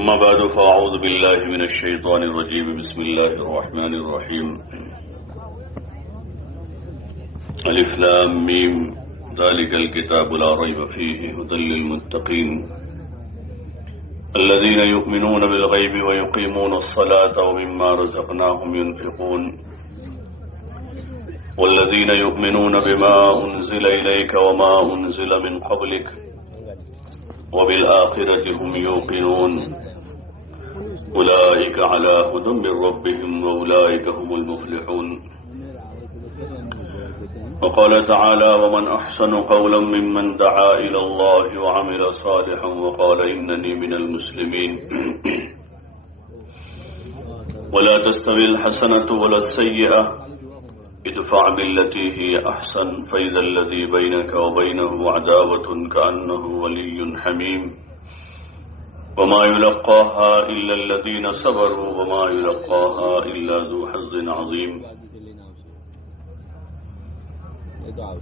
أما بعد فأعوذ بالله من الشيطان الرجيم بسم الله الرحمن الرحيم ألف لام ميم ذلك الكتاب لا ريب فيه هدى للمتقين الذين يؤمنون بالغيب ويقيمون الصلاة ومما رزقناهم ينفقون والذين يؤمنون بما أنزل إليك وما أنزل من قبلك وبالآخرة هم يوقنون أولئك على هدى من ربهم وأولئك هم المفلحون. وقال تعالى ومن أحسن قولا ممن دعا إلى الله وعمل صالحا وقال إنني من المسلمين. ولا تستوي الحسنة ولا السيئة ادفع بالتي هي أحسن فإذا الذي بينك وبينه عداوة كأنه ولي حميم وما يلقاها إلا الذين صبروا وما يلقاها إلا ذو حظ عظيم.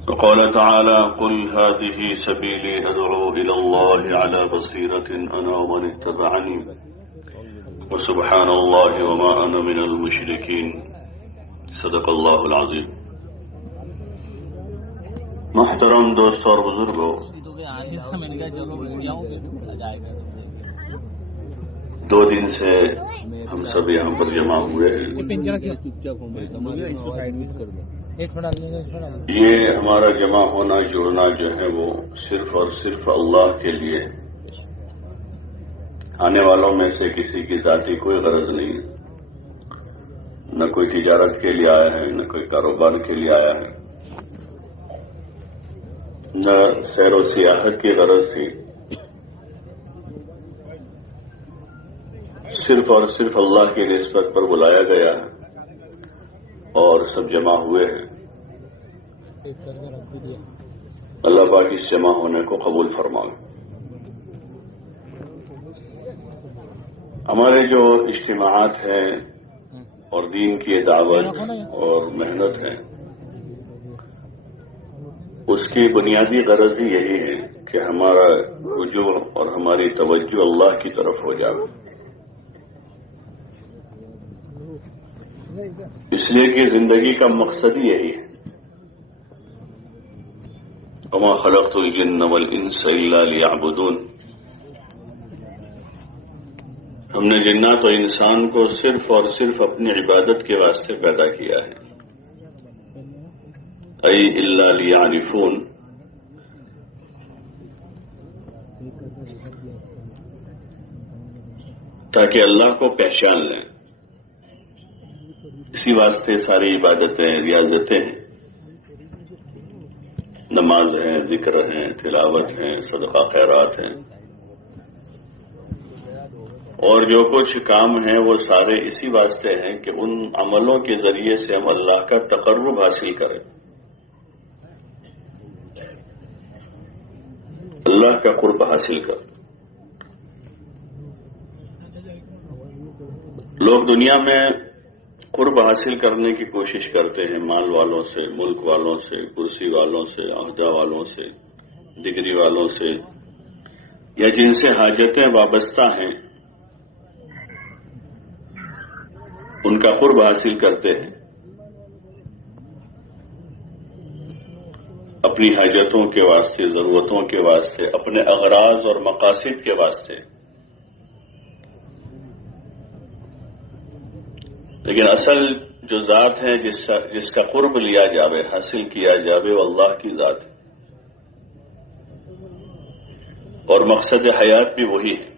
وقال تعالى قل هذه سبيلي أدعو إلى الله على بصيرة أنا ومن اتبعني وسبحان الله وما أنا من المشركين. صدق اللہ العظیم. محترم دوستوں اور بزرگوں، 2 دن سے ہم سب یہاں پر جمع ہوئے ہیں. یہ ہمارا جمع ہونا جڑنا جو ہے وہ صرف اور صرف اللہ کے لیے. آنے والوں میں سے کسی کی ذاتی کوئی غرض نہیں ہے، نہ کوئی تجارت کے لیے آیا ہے، نہ کوئی کاروبار کے لیے آیا ہے، نہ سیر و سیاحت کی غرض تھی. صرف اور صرف اللہ کی نسبت پر بلایا گیا ہے اور سب جمع ہوئے ہیں. اللہ پاک اس جمع ہونے کو قبول فرمائے. ہمارے جو اجتماعات ہیں اور دین کی دعوت اور محنت ہے، اس کی بنیادی غرض ہی یہی ہے کہ ہمارا رجوع اور ہماری توجہ اللہ کی طرف ہو جائے. اس لیے کہ زندگی کا مقصد ہی یہی ہے. وما خلقت الجن والانس الا ليعبدون. ہم نے جنات و انسان کو صرف اور صرف اپنی عبادت کے واسطے پیدا کیا ہے. ای الا لیعرفون، تاکہ اللہ کو پہچان لیں. اسی واسطے ساری عبادتیں، ریاضتیں ہیں، نماز ہیں، ذکر ہیں، تلاوت ہیں، صدقہ خیرات ہیں، اور جو کچھ کام ہیں وہ سارے اسی واسطے ہیں کہ ان عملوں کے ذریعے سے ہم اللہ کا تقرب حاصل کریں، اللہ کا قرب حاصل کریں. لوگ دنیا میں قرب حاصل کرنے کی کوشش کرتے ہیں، مال والوں سے، ملک والوں سے، کرسی والوں سے، عہدہ والوں سے، ڈگری والوں سے، یا جن سے حاجتیں وابستہ ہیں ان کا قرب حاصل کرتے ہیں اپنی حاجتوں کے واسطے، ضرورتوں کے واسطے، اپنے اغراض اور مقاصد کے واسطے. لیکن اصل جو ذات ہے جس کا قرب لیا جاوے، حاصل کیا جاوے، وہ اللہ کی ذات ہے. اور مقصد حیات بھی وہی ہے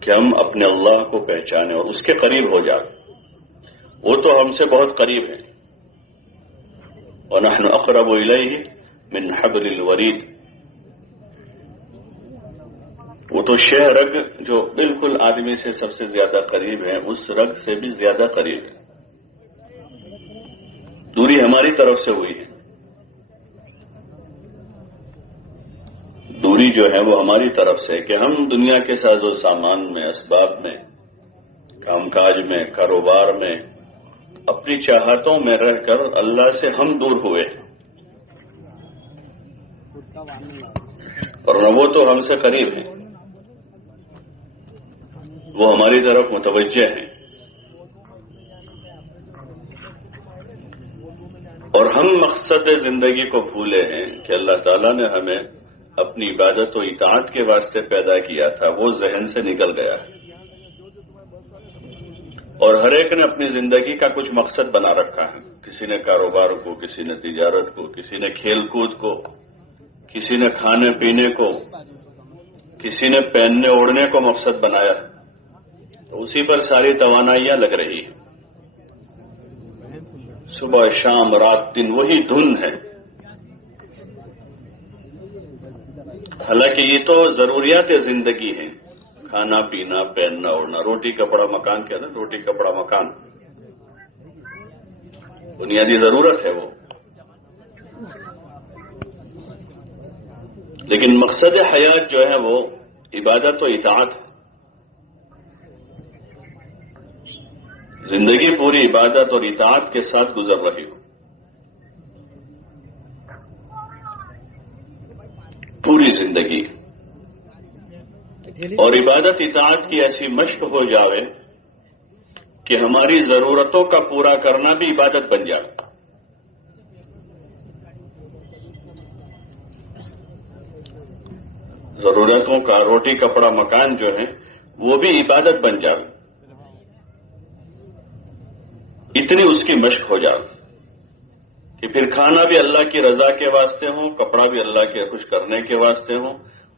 کہ ہم اپنے اللہ کو پہچانیں اور اس کے قریب ہو جائیں. وہ تو ہم سے بہت قریب ہیں. وَنَحْنُ أَقْرَبُ إِلَيْهِ مِنْ حَبْلِ الْوَرِيدِ. وہ تو شہ رگ جو بالکل آدمی سے سب سے زیادہ قریب ہے، اس رگ سے بھی زیادہ قریب ہے. دوری ہماری طرف سے ہوئی ہے. دوری جو ہے وہ ہماری طرف سے کہ ہم دنیا کے ساز و سامان میں، اسباب میں، کام کاج میں، کاروبار میں، اپنی چاہتوں میں رہ کر اللہ سے ہم دور ہوئے، اور وہ تو ہم سے قریب ہیں. وہ ہماری طرف متوجہ ہیں، اور ہم مقصد زندگی کو بھولے ہیں کہ اللہ تعالیٰ نے ہمیں اپنی عبادت و اطاعت کے واسطے پیدا کیا تھا، وہ ذہن سے نکل گیا ہے، اور ہر ایک نے اپنی زندگی کا کچھ مقصد بنا رکھا ہے۔ کسی نے کاروبار کو، کسی نے تجارت کو، کسی نے کھیل کود کو، کسی نے کھانے پینے کو، کسی نے پہننے اوڑھنے کو مقصد بنایا، تو اسی پر ساری توانائیاں لگ رہی ہیں۔ صبح شام رات دن وہی دھن ہے۔ حالانکہ یہ تو ضروریات زندگی ہیں، کھانا پینا پہننا اوڑھنا، روٹی کپڑا مکان کہتے ہیں، روٹی کپڑا مکان بنیادی ضرورت ہے وہ، لیکن مقصد حیات جو ہے وہ عبادت و اطاعت ہے۔ زندگی پوری عبادت اور اطاعت کے ساتھ گزر رہی ہو، پوری زندگی، اور عبادت اطاعت کی ایسی مشق ہو جاوے کہ ہماری ضرورتوں کا پورا کرنا بھی عبادت بن جائے۔ ضرورتوں کا روٹی کپڑا مکان جو ہے وہ بھی عبادت بن جائے، اتنی اس کی مشق ہو جائے کہ پھر کھانا بھی اللہ کی رضا کے واسطے ہو، کپڑا بھی اللہ کے خوش کرنے کے واسطے ہو،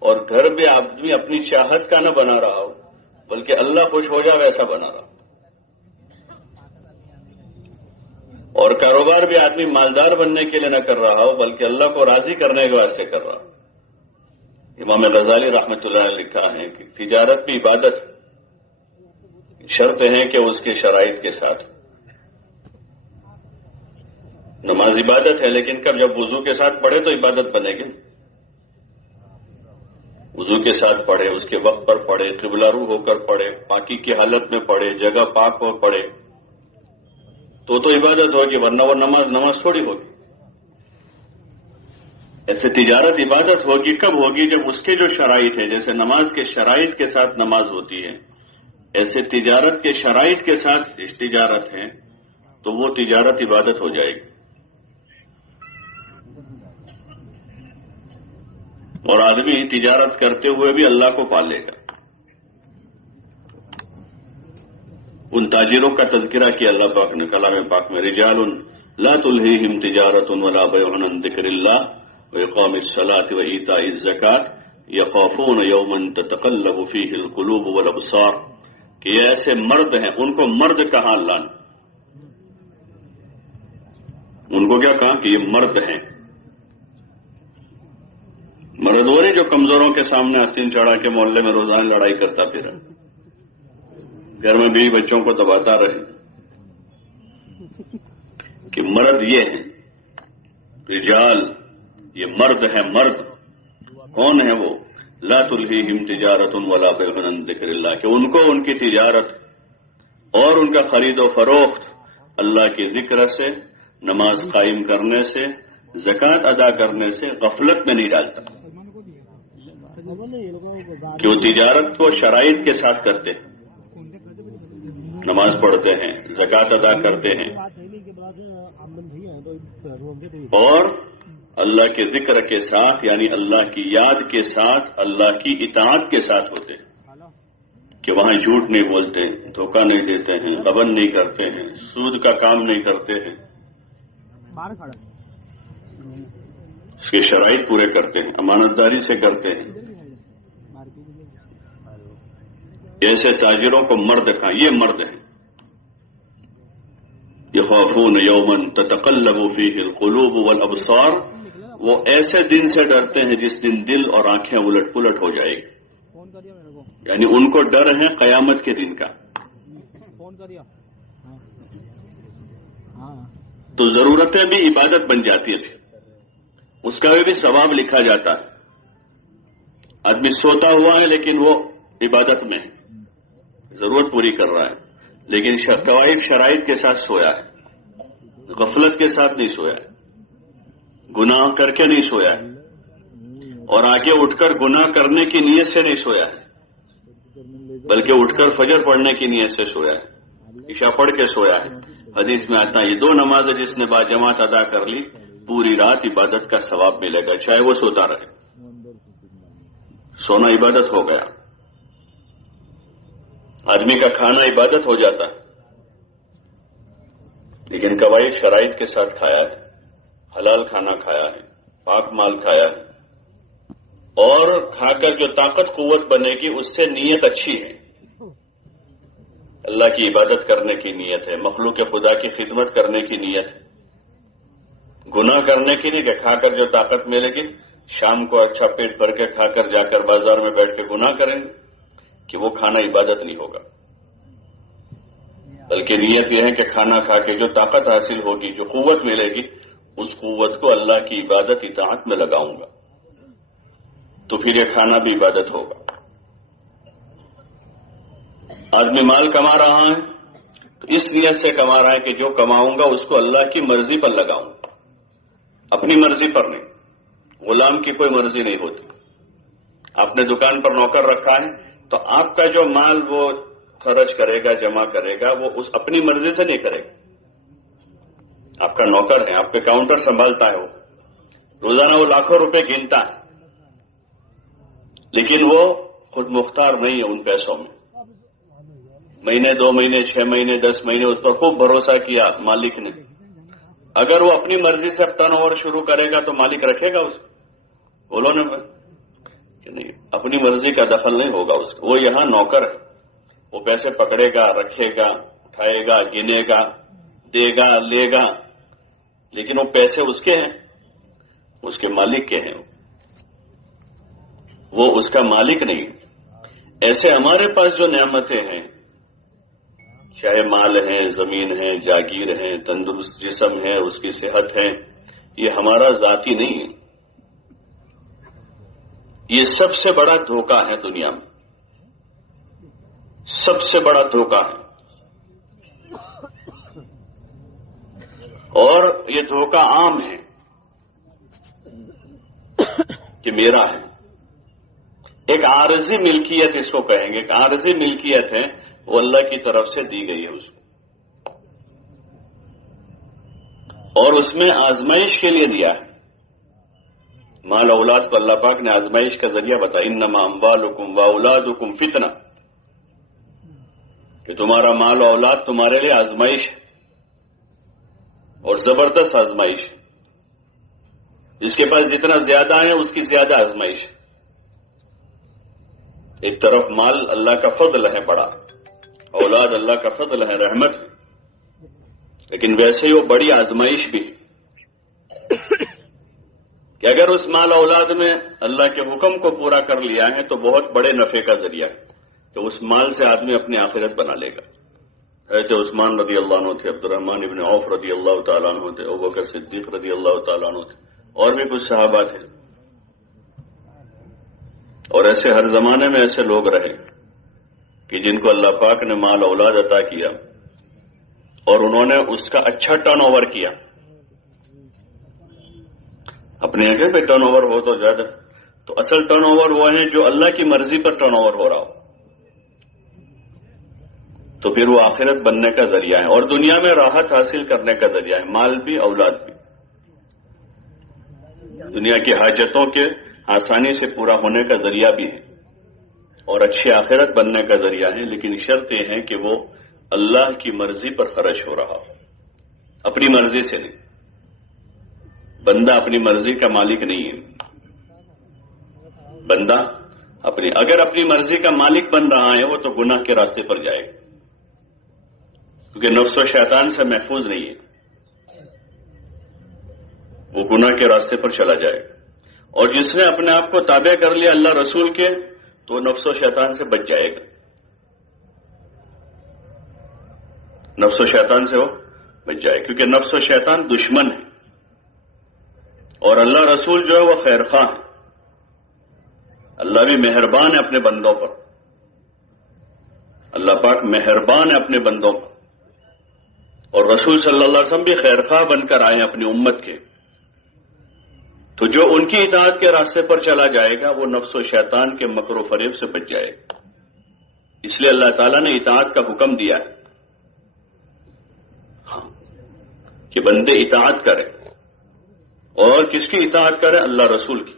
اور گھر بھی آدمی اپنی چاہت کا نہ بنا رہا ہو بلکہ اللہ خوش ہو جائے ویسا بنا رہا ہو، اور کاروبار بھی آدمی مالدار بننے کے لیے نہ کر رہا ہو بلکہ اللہ کو راضی کرنے کے واسطے کر رہا ہو۔ امام غزالی رحمۃ اللہ نے لکھا ہے کہ تجارت بھی عبادت، شرط ہے کہ اس کے شرائط کے ساتھ۔ نماز عبادت ہے لیکن کب جب وضو کے ساتھ پڑھے تو عبادت بنے گی، وضو کے ساتھ پڑھے، اس کے وقت پر پڑھے، قبلہ رو ہو کر پڑھے، پاکی کی حالت میں پڑھے، جگہ پاک ہو پڑھے تو عبادت ہوگی، ورنہ وہ نماز تھوڑی ہوگی۔ ایسے تجارت عبادت ہوگی کب ہوگی؟ جب اس کے جو شرائط ہے، جیسے نماز کے شرائط کے ساتھ نماز ہوتی ہے، ایسے تجارت کے شرائط کے ساتھ تجارت ہے تو وہ تجارت عبادت ہو جائے گی، اور آدمی تجارت کرتے ہوئے بھی اللہ کو پالے گا۔ ان تاجروں کا تذکرہ کیا اللہ پاک نے کلام پاک میں، رجال لا تلہیہم تجارت ولا بیع عن ذکر اللہ وإقام الصلاة وإيتاء الزکاة یخافون یوما تتقلب فیہ القلوب والابصار، کہ یہ ایسے مرد ہیں، ان کو مرد کہا اللہ نے، ان کو کیا کہا کہ یہ مرد ہیں۔ مرد وہ نہیں جو کمزوروں کے سامنے آستین چڑھا کے محلے میں روزانہ لڑائی کرتا پھر گھر میں بیوی بچوں کو دباتا رہے، کہ مرد یہ ہیں، رجال یہ مرد ہے۔ مرد کون ہے وہ؟ لا تلہیہم تجارت ولا بیع عن ذکر اللہ، کہ ان کو ان کی تجارت اور ان کا خرید و فروخت اللہ کے ذکر سے، نماز قائم کرنے سے، زکوٰۃ ادا کرنے سے غفلت میں نہیں ڈالتا، کہ وہ تجارت کو شرائط کے ساتھ کرتے ہیں، نماز پڑھتے ہیں، زکوٰۃ ادا کرتے ہیں، اور اللہ کے ذکر کے ساتھ، یعنی اللہ کی یاد کے ساتھ، اللہ کی اطاعت کے ساتھ ہوتے ہیں، کہ وہاں جھوٹ نہیں بولتے، دھوکہ نہیں دیتے ہیں، غبن نہیں کرتے ہیں، سود کا کام نہیں کرتے ہیں، اس کے شرائط پورے کرتے ہیں، امانت داری سے کرتے ہیں۔ ایسے تاجروں کو مرد کہا، یہ مرد ہیں۔ یخافون یوما تتقلب فیہ القلوب والابصار، وہ ایسے دن سے ڈرتے ہیں جس دن دل اور آنکھیں الٹ پلٹ ہو جائے گی، یعنی ان کو ڈر ہے قیامت کے دن کا۔ تو ضرورتیں بھی عبادت بن جاتی ہیں، اس کا بھی ثواب لکھا جاتا ہے۔ آدمی سوتا ہوا ہے لیکن وہ عبادت میں ہے، ضرورت پوری کر رہا ہے، لیکن قواعد شرائط کے ساتھ سویا ہے، غفلت کے ساتھ نہیں سویا ہے، گناہ کر کے نہیں سویا ہے، اور آگے اٹھ کر گناہ کرنے کی نیت سے نہیں سویا ہے، بلکہ اٹھ کر فجر پڑھنے کی نیت سے سویا ہے، عشاء پڑھ کے سویا ہے۔ حدیث میں آتا ہے یہ دو نمازیں جس نے با جماعت ادا کر لی پوری رات عبادت کا ثواب ملے گا، چاہے وہ سوتا رہے۔ سونا عبادت ہو گیا، آدمی کا کھانا عبادت ہو جاتا ہے، لیکن قواعد شرائط کے ساتھ کھایا ہے، حلال کھانا کھایا ہے، پاک مال کھایا ہے، اور کھا کر جو طاقت قوت بنے گی اس سے نیت اچھی ہے، اللہ کی عبادت کرنے کی نیت ہے، مخلوق خدا کی خدمت کرنے کی نیت ہے، گناہ کرنے کی نہیں کہ کھا کر جو طاقت ملے گی شام کو اچھا پیٹ بھر کے کھا کر جا کر بازار میں بیٹھ کے گناہ کریں گے کہ وہ کھانا عبادت نہیں ہوگا، بلکہ نیت یہ ہے کہ کھانا کھا کے جو طاقت حاصل ہوگی، جو قوت ملے گی، اس قوت کو اللہ کی عبادت اطاعت میں لگاؤں گا، تو پھر یہ کھانا بھی عبادت ہوگا۔ آدمی مال کما رہا ہے تو اس نیت سے کما رہا ہے کہ جو کماؤں گا اس کو اللہ کی مرضی پر لگاؤں گا، اپنی مرضی پر نہیں۔ غلام کی کوئی مرضی نہیں ہوتی۔ آپ نے دکان پر نوکر رکھا ہے تو آپ کا جو مال وہ خرچ کرے گا، جمع کرے گا، وہ اس اپنی مرضی سے نہیں کرے گا۔ آپ کا نوکر ہے، آپ کے کاؤنٹر سنبھالتا ہے، وہ روزانہ وہ لاکھوں روپے گنتا ہے، لیکن وہ خود مختار نہیں ہے ان پیسوں میں۔ مہینے، 2 مہینے، 6 مہینے، 10 مہینے اس پر خوب بھروسہ کیا مالک نے۔ اگر وہ اپنی مرضی سے ٹرن اوور شروع کرے گا تو مالک رکھے گا اس کو؟ بولو نا کہ نہیں، اپنی مرضی کا دخل نہیں ہوگا اس کو۔ وہ یہاں نوکر ہے، وہ پیسے پکڑے گا، رکھے گا، اٹھائے گا، گنے گا، دے گا، لے گا، لیکن وہ پیسے اس کے ہیں، اس کے مالک کے ہیں، وہ اس کا مالک نہیں۔ ایسے ہمارے پاس جو نعمتیں ہیں، چاہے مال ہے، زمین ہے، جاگیر ہے، تندرست جسم ہے، اس کی صحت ہے، یہ ہمارا ذاتی نہیں ہے۔ یہ سب سے بڑا دھوکہ ہے دنیا میں، سب سے بڑا دھوکہ ہے، اور یہ دھوکہ عام ہے کہ میرا ہے۔ ایک عارضی ملکیت اس کو کہیں گے، ایک عارضی ملکیت ہے، وہ اللہ کی طرف سے دی گئی ہے اس کو، اور اس میں آزمائش کے لیے دیا ہے۔ مال اولاد کو اللہ پاک نے آزمائش کا ذریعہ بتایا، انما اموالکم واولادکم فتنہ، کہ تمہارا مال و اولاد تمہارے لیے آزمائش ہے، اور زبردست آزمائش ہے۔ جس کے پاس جتنا زیادہ ہے اس کی زیادہ آزمائش ہے۔ ایک طرف مال اللہ کا فضل ہے بڑا، اولاد اللہ کا فضل ہے، رحمت ہے، لیکن ویسے ہی وہ بڑی آزمائش بھی ہے کہ اگر اس مال اولاد میں اللہ کے حکم کو پورا کر لیا ہے تو بہت بڑے نفع کا ذریعہ ہے کہ اس مال سے آدمی اپنی آخرت بنا لے گا۔ حضرت عثمان رضی اللہ عنہ تھے، عبد الرحمن ابن عوف رضی اللہ تعالیٰ عنہ تھے، ابوبکر صدیق رضی اللہ تعالیٰ عنہ تھے، اور بھی کچھ صحابہ تھے، اور ایسے ہر زمانے میں ایسے لوگ رہے کہ جن کو اللہ پاک نے مال اولاد عطا کیا اور انہوں نے اس کا اچھا ٹرن اوور کیا۔ اپنے جگہ پہ ٹرن اوور ہو تو زیادہ، تو اصل ٹرن اوور وہ ہیں جو اللہ کی مرضی پر ٹرن اوور ہو رہا ہو، تو پھر وہ آخرت بننے کا ذریعہ ہے، اور دنیا میں راحت حاصل کرنے کا ذریعہ ہے، مال بھی اولاد بھی، دنیا کی حاجتوں کے آسانی سے پورا ہونے کا ذریعہ بھی ہے، اور اچھی آخرت بننے کا ذریعہ ہے، لیکن شرط یہ ہے کہ وہ اللہ کی مرضی پر خرچ ہو رہا ہو، اپنی مرضی سے نہیں۔ بندہ اپنی مرضی کا مالک نہیں ہے، بندہ اگر اپنی مرضی کا مالک بن رہا ہے وہ تو گناہ کے راستے پر جائے گا، کیونکہ نفس و شیطان سے محفوظ نہیں ہے، وہ گناہ کے راستے پر چلا جائے گا۔ اور جس نے اپنے آپ کو تابع کر لیا اللہ رسول کے تو نفس و شیطان سے بچ جائے گا، نفس و شیطان سے وہ بچ جائے گا، کیونکہ نفس و شیطان دشمن ہے، اور اللہ رسول جو ہے وہ خیر خواہ ہے۔ اللہ بھی مہربان ہے اپنے بندوں پر، اللہ پاک مہربان ہے اپنے بندوں پر، اور رسول صلی اللہ علیہ وسلم بھی خیر خواہ بن کر آئے اپنی امت کے، تو جو ان کی اطاعت کے راستے پر چلا جائے گا وہ نفس و شیطان کے مکر و فریب سے بچ جائے گا۔ اس لیے اللہ تعالیٰ نے اطاعت کا حکم دیا ہے کہ بندے اطاعت کریں. اور کس کی اطاعت کریں؟ اللہ رسول کی.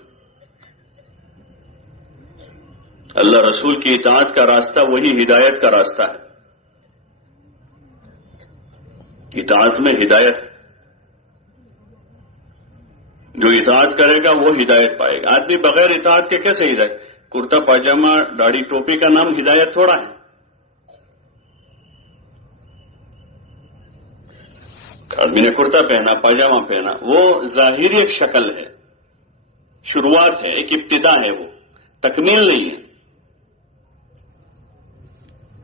اللہ رسول کی اطاعت کا راستہ وہی ہدایت کا راستہ ہے. اطاعت میں ہدایت. جو اطاعت کرے گا وہ ہدایت پائے گا. آدمی بغیر اطاعت کے کیسے ہدایت؟ کرتا پاجامہ داڑھی ٹوپی کا نام ہدایت تھوڑا ہے. آدمی نے کرتا پہنا، پاجامہ پہنا، وہ ظاہری ایک شکل ہے، شروعات ہے، ایک ابتدا ہے، وہ تکمیل نہیں ہے.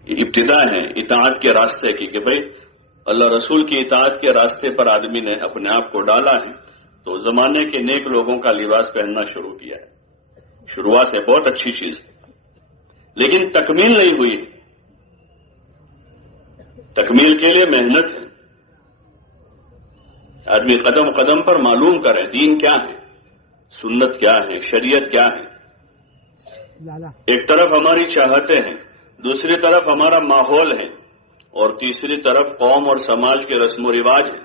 یہ ابتدا ہے اطاعت کے راستے کی کہ بھئی اللہ رسول کی اطاعت کے راستے پر آدمی نے اپنے آپ کو ڈالا ہے تو زمانے کے نیک لوگوں کا لباس پہننا شروع کیا ہے. شروعات ہے، بہت اچھی چیز ہے، لیکن تکمیل نہیں ہوئی. تکمیل کے لیے محنت ہے. آدمی قدم قدم پر معلوم کرے دین کیا ہے، سنت کیا ہے، شریعت کیا ہے. ایک طرف ہماری چاہتے ہیں، دوسری طرف ہمارا ماحول ہے، اور تیسری طرف قوم اور سماج کے رسم و رواج ہیں.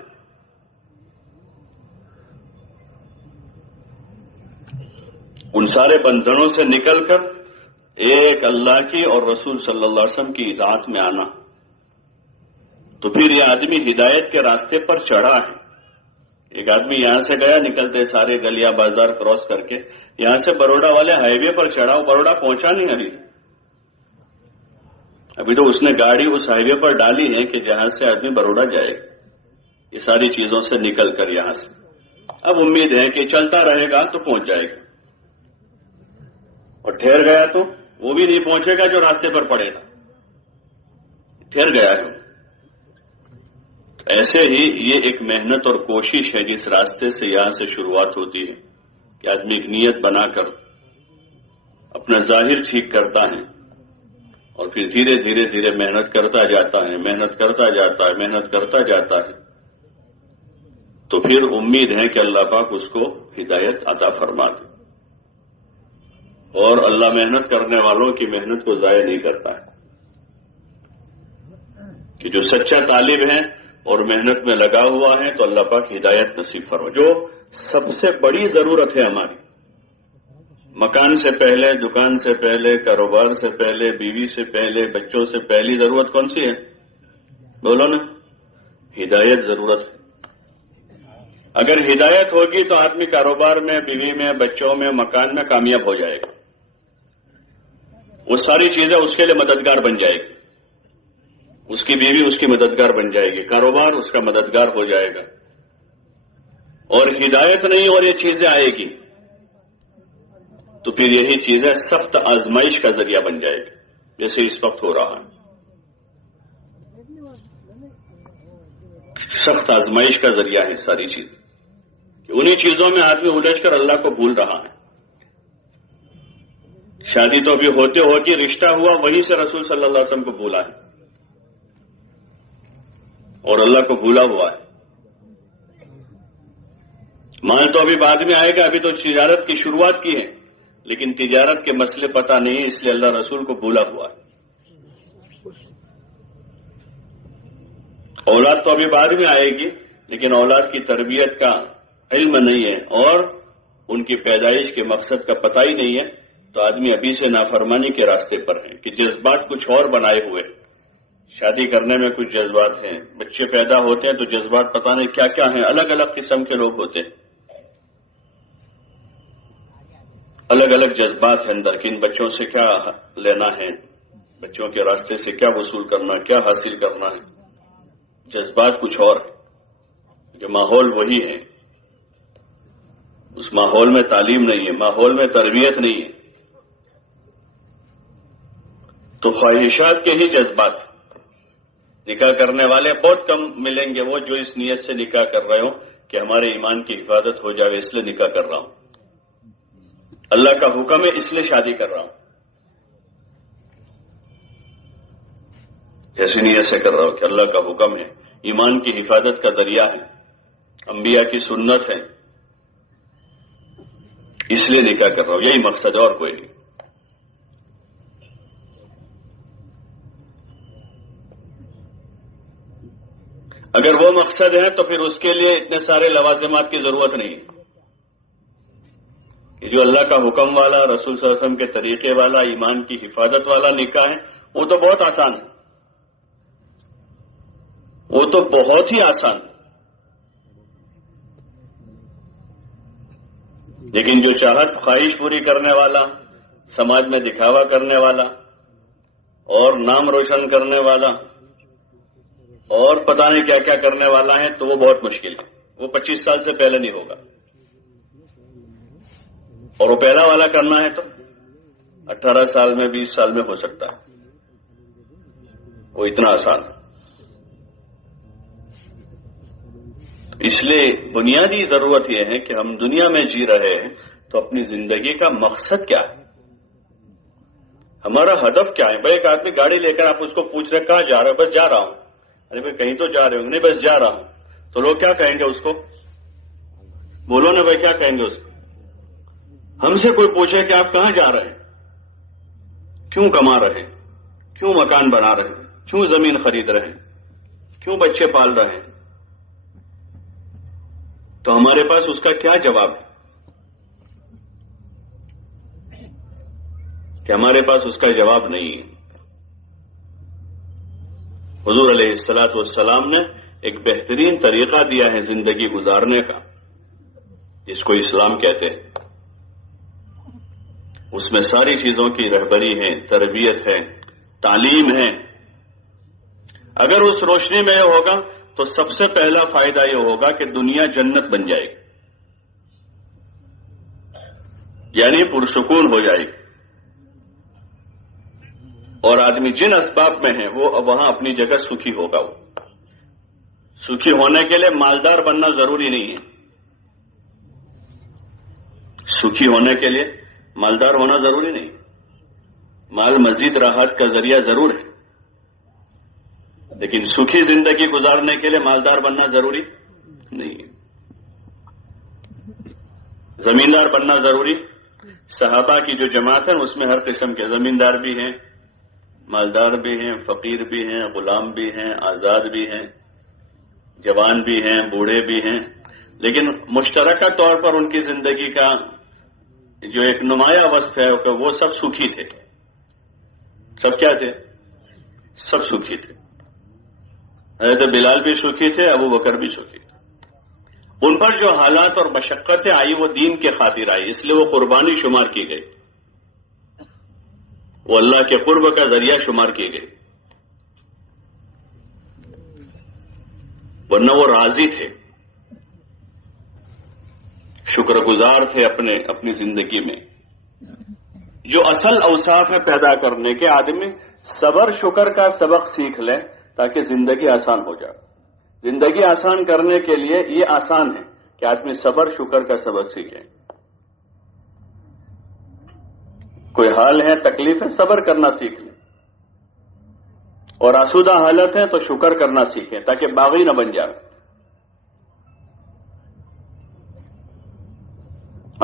ان سارے بندھنوں سے نکل کر ایک اللہ کی اور رسول صلی اللہ علیہ وسلم کی اطاعت میں آنا، تو پھر یہ آدمی ہدایت کے راستے پر چڑھا ہے. ایک آدمی یہاں سے گیا نکلتے سارے گلیاں بازار کراس کر کے یہاں سے بروڈا والے ہائی وے پر چڑھا. بروڈا پہنچا نہیں ابھی تو اس نے گاڑی اس ہائی وے پر ڈالی ہے کہ جہاں سے آدمی بروڈا جائے گا یہ ساری چیزوں سے نکل کر یہاں سے. اب امید ہے کہ چلتا رہے گا تو پہنچ جائے گا، اور ٹھہر گیا تو وہ بھی نہیں پہنچے گا جو راستے پر پڑے گا. ٹھہر گیا تو ایسے ہی یہ ایک محنت اور کوشش ہے جس راستے سے یہاں سے شروعات ہوتی ہے کہ آدمی ایک نیت بنا کر اپنا ظاہر ٹھیک کرتا ہے اور پھر دھیرے دھیرے دھیرے محنت کرتا جاتا ہے، محنت کرتا جاتا ہے، محنت کرتا جاتا ہے. تو پھر امید ہے کہ اللہ پاک اس کو ہدایت عطا فرما دے. اور اللہ محنت کرنے والوں کی محنت کو ضائع نہیں کرتا ہے کہ جو سچا طالب ہے اور محنت میں لگا ہوا ہے تو اللہ پاک ہدایت نصیب فرما. جو سب سے بڑی ضرورت ہے ہماری، مکان سے پہلے، دکان سے پہلے، کاروبار سے پہلے، بیوی سے پہلے، بچوں سے پہلی ضرورت کون سی ہے؟ بولو نا، ہدایت ضرورت ہے. اگر ہدایت ہوگی تو آدمی کاروبار میں، بیوی میں، بچوں میں، مکان میں کامیاب ہو جائے گا. وہ ساری چیزیں اس کے لیے مددگار بن جائے گی. اس کی بیوی اس کی مددگار بن جائے گی، کاروبار اس کا مددگار ہو جائے گا. اور ہدایت نہیں اور یہ چیزیں آئے گی تو پھر یہی چیزیں سخت آزمائش کا ذریعہ بن جائے گی، جیسے اس وقت ہو رہا ہے. سخت آزمائش کا ذریعہ ہے ساری چیزیں. انہی چیزوں میں آدمی الجھ کر اللہ کو بھول رہا ہے. شادی تو ابھی ہوتے ہوتی رشتہ ہوا، وہیں سے رسول صلی اللہ علیہ وسلم کو بھولا ہے اور اللہ کو بھولا ہوا ہے. مال تو ابھی بعد میں آئے گا، ابھی تو تجارت کی شروعات کی ہے، لیکن تجارت کے مسئلے پتہ نہیں ہے، اس لیے اللہ رسول کو بھولا ہوا ہے. اولاد تو ابھی بعد میں آئے گی، لیکن اولاد کی تربیت کا علم نہیں ہے اور ان کی پیدائش کے مقصد کا پتہ ہی نہیں ہے، تو آدمی ابھی سے نافرمانی کے راستے پر ہے کہ جذبات کچھ اور بنائے ہوئے. شادی کرنے میں کچھ جذبات ہیں، بچے پیدا ہوتے ہیں تو جذبات پتہ نہیں کیا کیا ہیں. الگ الگ قسم کے لوگ ہوتے ہیں، الگ الگ جذبات ہیں اندر کہ ان بچوں سے کیا لینا ہے، بچوں کے راستے سے کیا وصول کرنا، کیا حاصل کرنا ہے. جذبات کچھ اور ہیں، جو ماحول وہی ہے. اس ماحول میں تعلیم نہیں ہے، ماحول میں تربیت نہیں ہے، تو خواہشات کے ہی جذبات. نکاح کرنے والے بہت کم ملیں گے وہ جو اس نیت سے نکاح کر رہے ہوں کہ ہمارے ایمان کی حفاظت ہو جائے اس لیے نکاح کر رہا ہوں، اللہ کا حکم ہے اس لیے شادی کر رہا ہوں، ایسی نیت سے کر رہا ہوں کہ اللہ کا حکم ہے، ایمان کی حفاظت کا ذریعہ ہے، انبیاء کی سنت ہے، اس لیے نکاح کر رہا ہوں. یہی مقصد ہے اور کوئی نہیں. اگر وہ مقصد ہے تو پھر اس کے لیے اتنے سارے لوازمات کی ضرورت نہیں ہے. جو اللہ کا حکم والا، رسول صلی اللہ علیہ وسلم کے طریقے والا، ایمان کی حفاظت والا نکاح ہے، وہ تو بہت آسان ہے، وہ تو بہت ہی آسان. لیکن جو چاہت خواہش پوری کرنے والا، سماج میں دکھاوا کرنے والا اور نام روشن کرنے والا اور پتہ نہیں کیا کیا کرنے والا ہے، تو وہ بہت مشکل ہے. وہ 25 سال سے پہلے نہیں ہوگا. اور وہ پہلا والا کرنا ہے تو 18 سال میں، 20 سال میں ہو سکتا ہے. وہ اتنا آسان ہے. اس لیے بنیادی ضرورت یہ ہے کہ ہم دنیا میں جی رہے ہیں تو اپنی زندگی کا مقصد کیا ہے، ہمارا ہدف کیا ہے. بھائی ایک آدمی گاڑی لے کر آپ اس کو پوچھ رہے کہاں جا رہے ہو؟ بس جا رہا ہوں. ارے بھائی کہیں تو جا رہے ہوں. نہیں بس جا رہا ہوں. تو لوگ کیا کہیں گے اس کو؟ بولو نا بھائی، کیا کہیں گے اس کو؟ ہم سے کوئی پوچھے کہ آپ کہاں جا رہے ہیں، کیوں کما رہے ہیں، کیوں مکان بنا رہے ہیں، کیوں زمین خرید رہے ہیں، کیوں بچے پال رہے ہیں، تو ہمارے پاس اس کا کیا جواب ہے؟ کہ ہمارے پاس اس کا جواب نہیں ہے. حضور علیہ الصلوۃ والسلام نے ایک بہترین طریقہ دیا ہے زندگی گزارنے کا، جس کو اسلام کہتے ہیں. اس میں ساری چیزوں کی رہبری ہے، تربیت ہے، تعلیم ہے. اگر اس روشنی میں یہ ہوگا تو سب سے پہلا فائدہ یہ ہوگا کہ دنیا جنت بن جائے گی، یعنی پرسکون ہو جائے گی. اور آدمی جن اسباب میں ہے وہ وہاں اپنی جگہ سکھی ہوگا. وہ سکھی ہونے کے لیے مالدار بننا ضروری نہیں ہے. سکھی ہونے کے لیے مالدار ہونا ضروری نہیں. مال مزید راحت کا ذریعہ ضرور ہے، لیکن سکھی زندگی گزارنے کے لیے مالدار بننا ضروری نہیں ہے. زمیندار بننا ضروری. صحابہ کی جو جماعت ہے اس میں ہر قسم کے زمیندار بھی ہیں، مالدار بھی ہیں، فقیر بھی ہیں، غلام بھی ہیں، آزاد بھی ہیں، جوان بھی ہیں، بوڑھے بھی ہیں. لیکن مشترکہ طور پر ان کی زندگی کا جو ایک نمایاں وصف ہے کہ وہ سب سکھی تھے. سب کیا تھے؟ سب سکھی تھے. حضرت بلال بھی سکھی تھے، ابو بکر بھی سکھی تھے. ان پر جو حالات اور مشقتیں آئی وہ دین کے خاطر آئی، اس لیے وہ قربانی شمار کی گئی، وہ اللہ کے قرب کا ذریعہ شمار کی گئی. ورنہ وہ راضی تھے، شکر گزار تھے اپنی زندگی میں. جو اصل اوصاف ہے پیدا کرنے کے، آدمی صبر شکر کا سبق سیکھ لے تاکہ زندگی آسان ہو جائے. زندگی آسان کرنے کے لیے یہ آسان ہے کہ آدمی صبر شکر کا سبق سیکھے. کوئی حال ہے، تکلیف ہے، صبر کرنا سیکھ لیں. اور آسودہ حالت ہے تو شکر کرنا سیکھیں تاکہ باغی نہ بن جائے.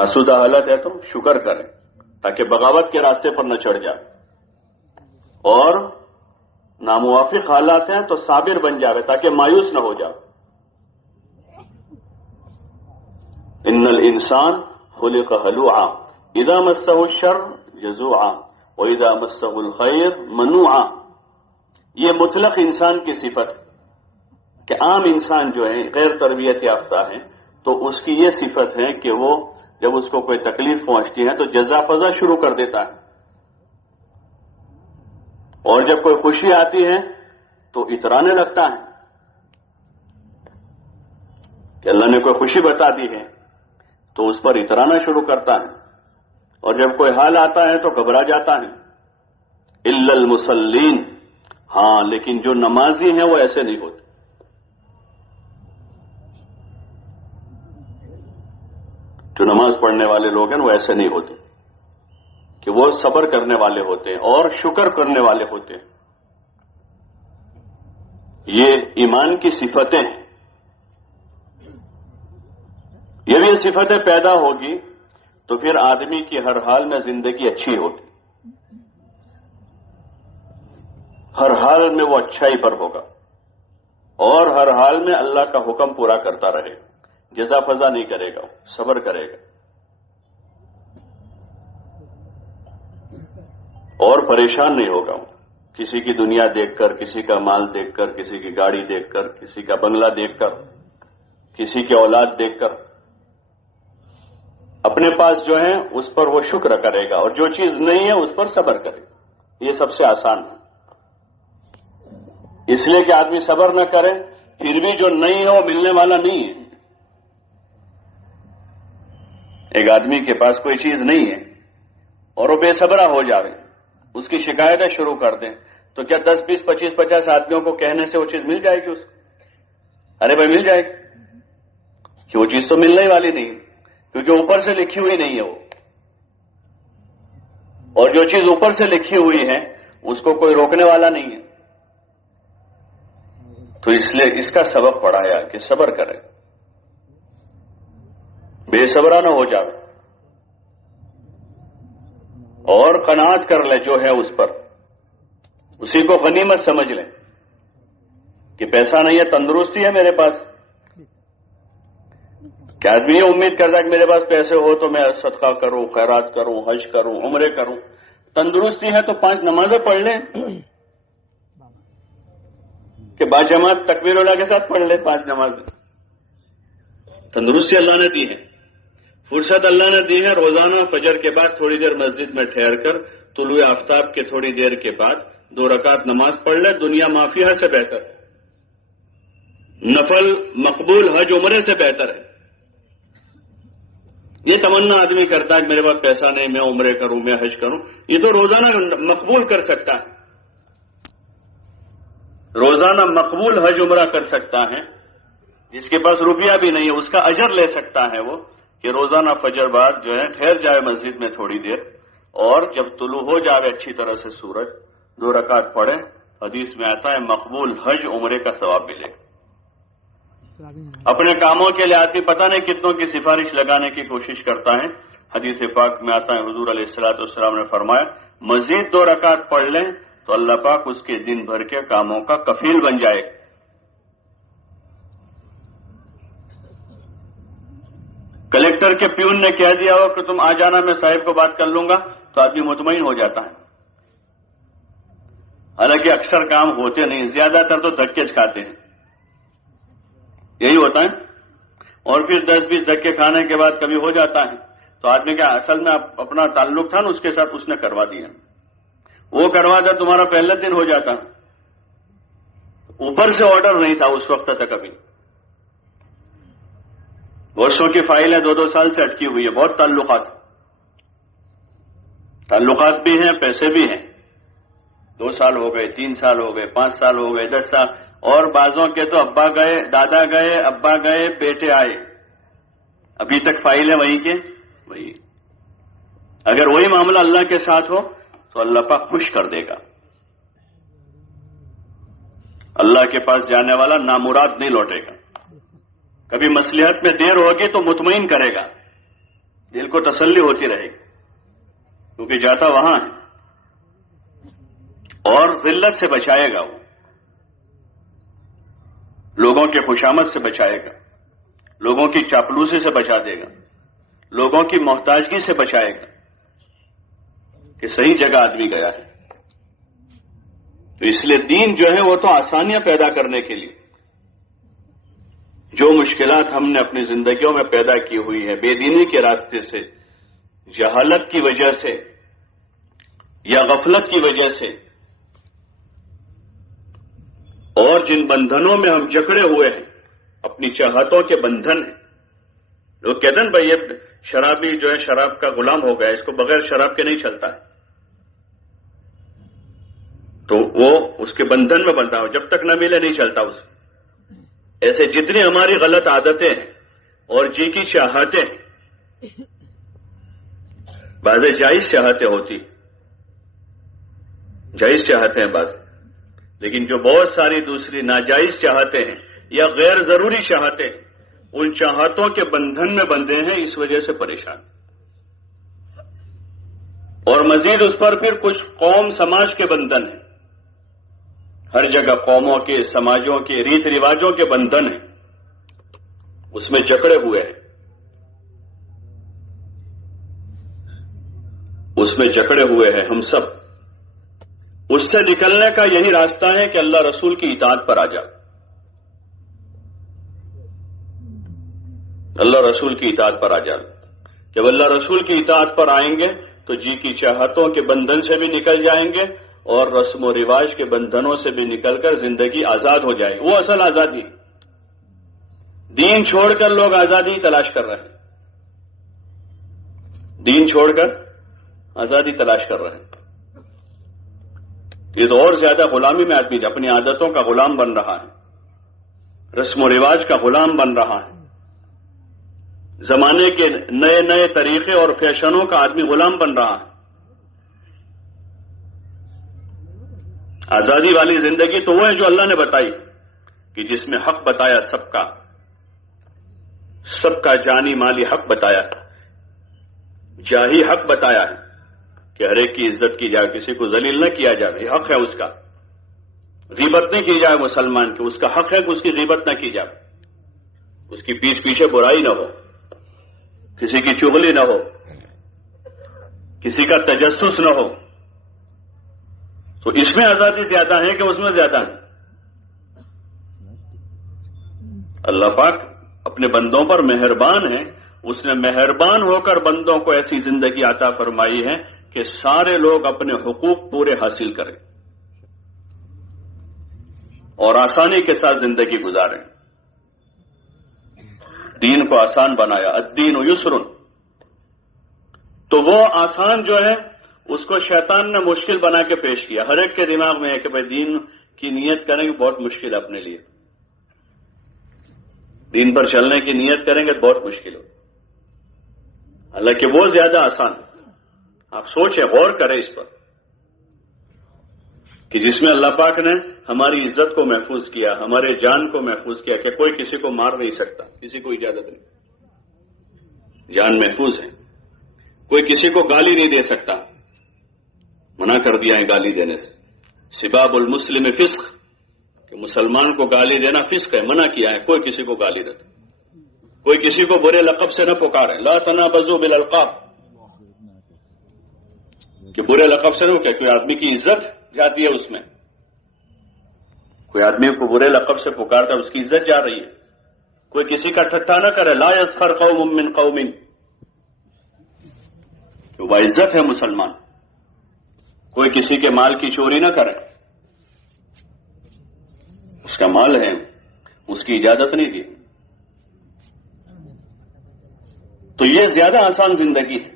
آسودہ حالت ہے تو شکر کریں تاکہ بغاوت کے راستے پر نہ چڑھ جائے. اور ناموافق حالات ہیں تو صابر بن جائے تاکہ مایوس نہ ہو جائے. ان الانسان خلق ہلوعا اذا مسه الشر جزوعا واذا مسه الخير منوعا. یہ مطلق انسان کی صفت ہے کہ عام انسان جو ہے غیر تربیت یافتہ ہے تو اس کی یہ صفت ہے کہ وہ جب اس کو کوئی تکلیف پہنچتی ہے تو جزا فضا شروع کر دیتا ہے، اور جب کوئی خوشی آتی ہے تو اترانے لگتا ہے کہ اللہ نے کوئی خوشی بتا دی ہے تو اس پر اترانا شروع کرتا ہے. اور جب کوئی حال آتا ہے تو گھبرا جاتا ہے. الا المصلین، ہاں لیکن جو نمازی ہیں وہ ایسے نہیں ہوتے. جو نماز پڑھنے والے لوگ ہیں وہ ایسے نہیں ہوتے کہ وہ صبر کرنے والے ہوتے ہیں اور شکر کرنے والے ہوتے ہیں. یہ ایمان کی صفتیں ہیں. یہ بھی صفتیں پیدا ہوگی تو پھر آدمی کی ہر حال میں زندگی اچھی ہوگی، ہر حال میں وہ اچھائی پر ہوگا. اور ہر حال میں اللہ کا حکم پورا کرتا رہے گا، جزا فضا نہیں کرے گا، صبر کرے گا اور پریشان نہیں ہوگا، کسی کی دنیا دیکھ کر، کسی کا مال دیکھ کر، کسی کی گاڑی دیکھ کر، کسی کا بنگلہ دیکھ کر، کسی کی اولاد دیکھ کر۔ اپنے پاس جو ہے اس پر وہ شکر کرے گا، اور جو چیز نہیں ہے اس پر صبر کرے گا۔ یہ سب سے آسان ہے، اس لیے کہ آدمی صبر نہ کرے پھر بھی جو نہیں ہے وہ ملنے والا نہیں ہے۔ ایک آدمی کے پاس کوئی چیز نہیں ہے اور وہ بے صبرا ہو جاوے، اس کی شکایتیں شروع کر دیں، تو کیا 10 20 25 50 آدمیوں کو کہنے سے وہ چیز مل جائے گی اس کو؟ ارے بھائی مل جائے گی، کہ وہ چیز تو ملنے والی نہیں، کیونکہ اوپر سے لکھی ہوئی نہیں ہے وہ، اور جو چیز اوپر سے لکھی ہوئی ہے اس کو کوئی روکنے والا نہیں ہے۔ تو اس لیے اس کا سبب پڑھایا کہ صبر کرے، بے صبرا نہ ہو جائے، اور قناعت کر لے جو ہے اس پر، اسی کو غنیمت سمجھ لے کہ پیسہ نہیں ہے، تندرستی ہے میرے پاس۔ کہ آدمی یہ امید کرتا ہے کہ میرے پاس پیسے ہو تو میں صدقہ کروں، خیرات کروں، حج کروں، عمرے کروں۔ تندرستی ہے تو 5 نمازیں پڑھ لیں، کہ باجماعت تکبیر اللہ کے ساتھ پڑھ لیں 5 نمازیں۔ تندرستی اللہ نے دی ہے، فرصت اللہ نے دی ہے۔ روزانہ فجر کے بعد تھوڑی دیر مسجد میں ٹھہر کر طلوع آفتاب کے تھوڑی دیر کے بعد 2 رکعت نماز پڑھ لے، دنیا مافیہ سے بہتر ہے، نفل مقبول حج عمرے سے بہتر ہے۔ یہ تمنا آدمی کرتا ہے کہ میرے پاس پیسہ نہیں، میں عمرے کروں، میں حج کروں، یہ تو روزانہ مقبول کر سکتا ہے، روزانہ مقبول حج عمرہ کر سکتا ہے۔ جس کے پاس روپیہ بھی نہیں ہے اس کا اجر لے سکتا ہے وہ، کہ روزانہ فجر بعد جو ہے ٹھہر جائے مسجد میں تھوڑی دیر، اور جب طلوع ہو جائے اچھی طرح سے سورج، 2 رکعت پڑھے، حدیث میں آتا ہے مقبول حج عمرے کا ثواب ملے گا۔ اپنے کاموں کے لیے آدمی پتہ نہیں کتنوں کی سفارش لگانے کی کوشش کرتا ہے، حدیث پاک میں آتا ہے حضور علیہ الصلوۃ والسلام نے فرمایا مزید 2 رکعت پڑھ لیں تو اللہ پاک اس کے دن بھر کے کاموں کا کفیل بن جائے گا۔ کلیکٹر کے پیون نے کہہ دیا ہو کہ تم آ جانا، میں صاحب کو بات کر لوں گا، تو آدمی مطمئن ہو جاتا ہے، حالانکہ اکثر کام ہوتے نہیں، زیادہ تر تو دھکے کھاتے ہیں، یہی ہوتا ہے۔ اور پھر 10 20 دھکے کھانے کے بعد کبھی ہو جاتا ہے، تو آدمی کا اصل میں اپنا تعلق تھا نا اس کے ساتھ، اس نے کروا دیا، وہ کروا دیا تمہارا پہلا دن ہو جاتا، اوپر سے آرڈر نہیں تھا اس وقت تک ابھی۔ برسوں کی فائلیں 2 سال سے اٹکی ہوئی ہے، بہت تعلقات بھی ہیں، پیسے بھی ہیں، 2 سال ہو گئے، 3 سال ہو گئے، 5 سال ہو گئے، 10 سال، اور بعضوں کے تو ابا گئے، دادا گئے، ابا گئے، بیٹے آئے، ابھی تک فائلیں وہی کے وہی۔ اگر وہی معاملہ اللہ کے ساتھ ہو تو اللہ پاک خوش کر دے گا، اللہ کے پاس جانے والا نامراد نہیں لوٹے گا۔ کبھی مصلحت میں دیر ہوگی تو مطمئن کرے گا، دل کو تسلی ہوتی رہے گی، کیونکہ جاتا وہاں ہے، اور ذلت سے بچائے گا، وہ لوگوں کے خوشامد سے بچائے گا، لوگوں کی چاپلوسی سے بچا دے گا، لوگوں کی محتاجگی سے بچائے گا، کہ صحیح جگہ آدمی گیا ہے۔ تو اس لیے دین جو ہے وہ تو آسانیاں پیدا کرنے کے لیے، جو مشکلات ہم نے اپنی زندگیوں میں پیدا کی ہوئی ہے بے دینی کے راستے سے، جہالت کی وجہ سے یا غفلت کی وجہ سے، اور جن بندھنوں میں ہم جکڑے ہوئے ہیں، اپنی چاہتوں کے بندھن ہیں۔ لوگ کہتے ہیں بھائی یہ شرابی جو ہے شراب کا غلام ہو گیا، اس کو بغیر شراب کے نہیں چلتا ہے، تو وہ اس کے بندھن میں بندھا ہو، جب تک نہ ملے نہیں چلتا اسے۔ ایسے جتنی ہماری غلط عادتیں ہیں اور جی کی چاہتیں ہیں، بعض جائز چاہتیں ہوتی، جائز چاہتے ہیں بعض، لیکن جو بہت ساری دوسری ناجائز چاہتے ہیں یا غیر ضروری چاہتے ہیں، ان چاہتوں کے بندھن میں بندھے ہیں، اس وجہ سے پریشان۔ اور مزید اس پر پھر کچھ قوم سماج کے بندھن ہیں، ہر جگہ قوموں کے، سماجوں کے، ریت رواجوں کے بندھن ہیں، اس میں جکڑے ہوئے ہیں، اس میں جکڑے ہوئے ہیں ہم سب۔ اس سے نکلنے کا یہی راستہ ہے کہ اللہ رسول کی اطاعت پر آ جاؤ، اللہ رسول کی اطاعت پر آ جاؤ۔ جب اللہ رسول کی اطاعت پر آئیں گے تو جی کی چاہتوں کے بندھن سے بھی نکل جائیں گے اور رسم و رواج کے بندھنوں سے بھی نکل کر زندگی آزاد ہو جائے گی۔ وہ اصل آزادی، دین چھوڑ کر لوگ آزادی تلاش کر رہے ہیں، دین چھوڑ کر آزادی تلاش کر رہے ہیں۔ یہ تو اور زیادہ غلامی میں آدمی اپنی عادتوں کا غلام بن رہا ہے، رسم و رواج کا غلام بن رہا ہے، زمانے کے نئے نئے طریقے اور فیشنوں کا آدمی غلام بن رہا ہے۔ آزادی والی زندگی تو وہ ہے جو اللہ نے بتائی، کہ جس میں حق بتایا، سب کا جانی مالی حق بتایا، جاہی حق بتایا ہے کہ ہر ایک کی عزت کی جائے، کسی کو ذلیل نہ کیا جائے، یہ حق ہے اس کا۔ غیبت نہیں کی جائے مسلمان کی، اس کا حق ہے کہ اس کی غیبت نہ کی جائے، اس کی پیٹھ پیچھے برائی نہ ہو، کسی کی چغلی نہ ہو، کسی کا تجسس نہ ہو۔ تو اس میں آزادی زیادہ ہے کہ اس میں زیادہ ہے؟ اللہ پاک اپنے بندوں پر مہربان ہے، اس نے مہربان ہو کر بندوں کو ایسی زندگی عطا فرمائی ہے کہ سارے لوگ اپنے حقوق پورے حاصل کریں اور آسانی کے ساتھ زندگی گزاریں۔ دین کو آسان بنایا، الدین یسر، تو وہ آسان جو ہے اس کو شیطان نے مشکل بنا کے پیش کیا۔ ہر ایک کے دماغ میں ہے کہ بھائی دین کی نیت کریں گے بہت مشکل ہے، اپنے لیے دین پر چلنے کی نیت کریں گے تو بہت مشکل ہو، حالانکہ وہ زیادہ آسان ہے۔ آپ سوچیں، غور کریں اس پر کہ جس میں اللہ پاک نے ہماری عزت کو محفوظ کیا، ہمارے جان کو محفوظ کیا کہ کوئی کسی کو مار نہیں سکتا، کسی کو اجازت نہیں، جان محفوظ ہے، کوئی کسی کو گالی نہیں دے سکتا، منع کر دیا ہے گالی دینے سے۔ سباب المسلم فسق، کہ مسلمان کو گالی دینا فسق ہے، منع کیا ہے، کوئی کسی کو گالی دیتا، کوئی کسی کو برے لقب سے نہ پکارے، لا تنابزوا بالالقاب، کہ برے لقب سے نہ کہ کوئی آدمی کی عزت جاتی ہے، اس میں کوئی آدمی کو برے لقب سے پکارتا ہے، اس کی عزت جا رہی ہے۔ کوئی کسی کا ٹھٹھا نہ کرے، لا یسخر قوم من قوم، کہ وہ عزت ہے مسلمان، کوئی کسی کے مال کی چوری نہ کرے، اس کا مال ہے، اس کی اجازت نہیں دی۔ تو یہ زیادہ آسان زندگی ہے،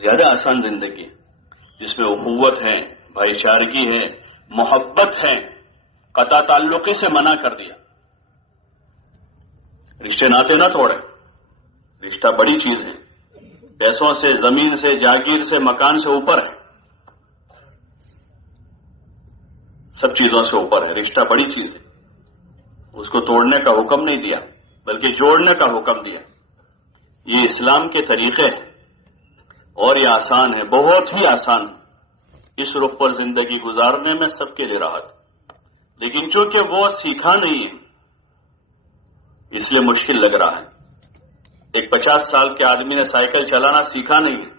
زیادہ آسان زندگی ہے، جس میں اخوت ہے، بھائی چارگی ہے، محبت ہے، قطع تعلقی سے منع کر دیا۔ رشتے ناطے نہ توڑے، رشتہ بڑی چیز ہے، پیسوں سے، زمین سے، جاگیر سے، مکان سے اوپر ہے، سب چیزوں سے اوپر ہے، رشتہ بڑی چیز ہے، اس کو توڑنے کا حکم نہیں دیا بلکہ جوڑنے کا حکم دیا۔ یہ اسلام کے طریقے ہیں اور یہ آسان ہے، بہت ہی آسان ہے، اس رخ پر زندگی گزارنے میں سب کے لیے راحت، لیکن چونکہ وہ سیکھا نہیں ہے اس لیے مشکل لگ رہا ہے۔ ایک 50 سال کے آدمی نے سائیکل چلانا سیکھا نہیں ہے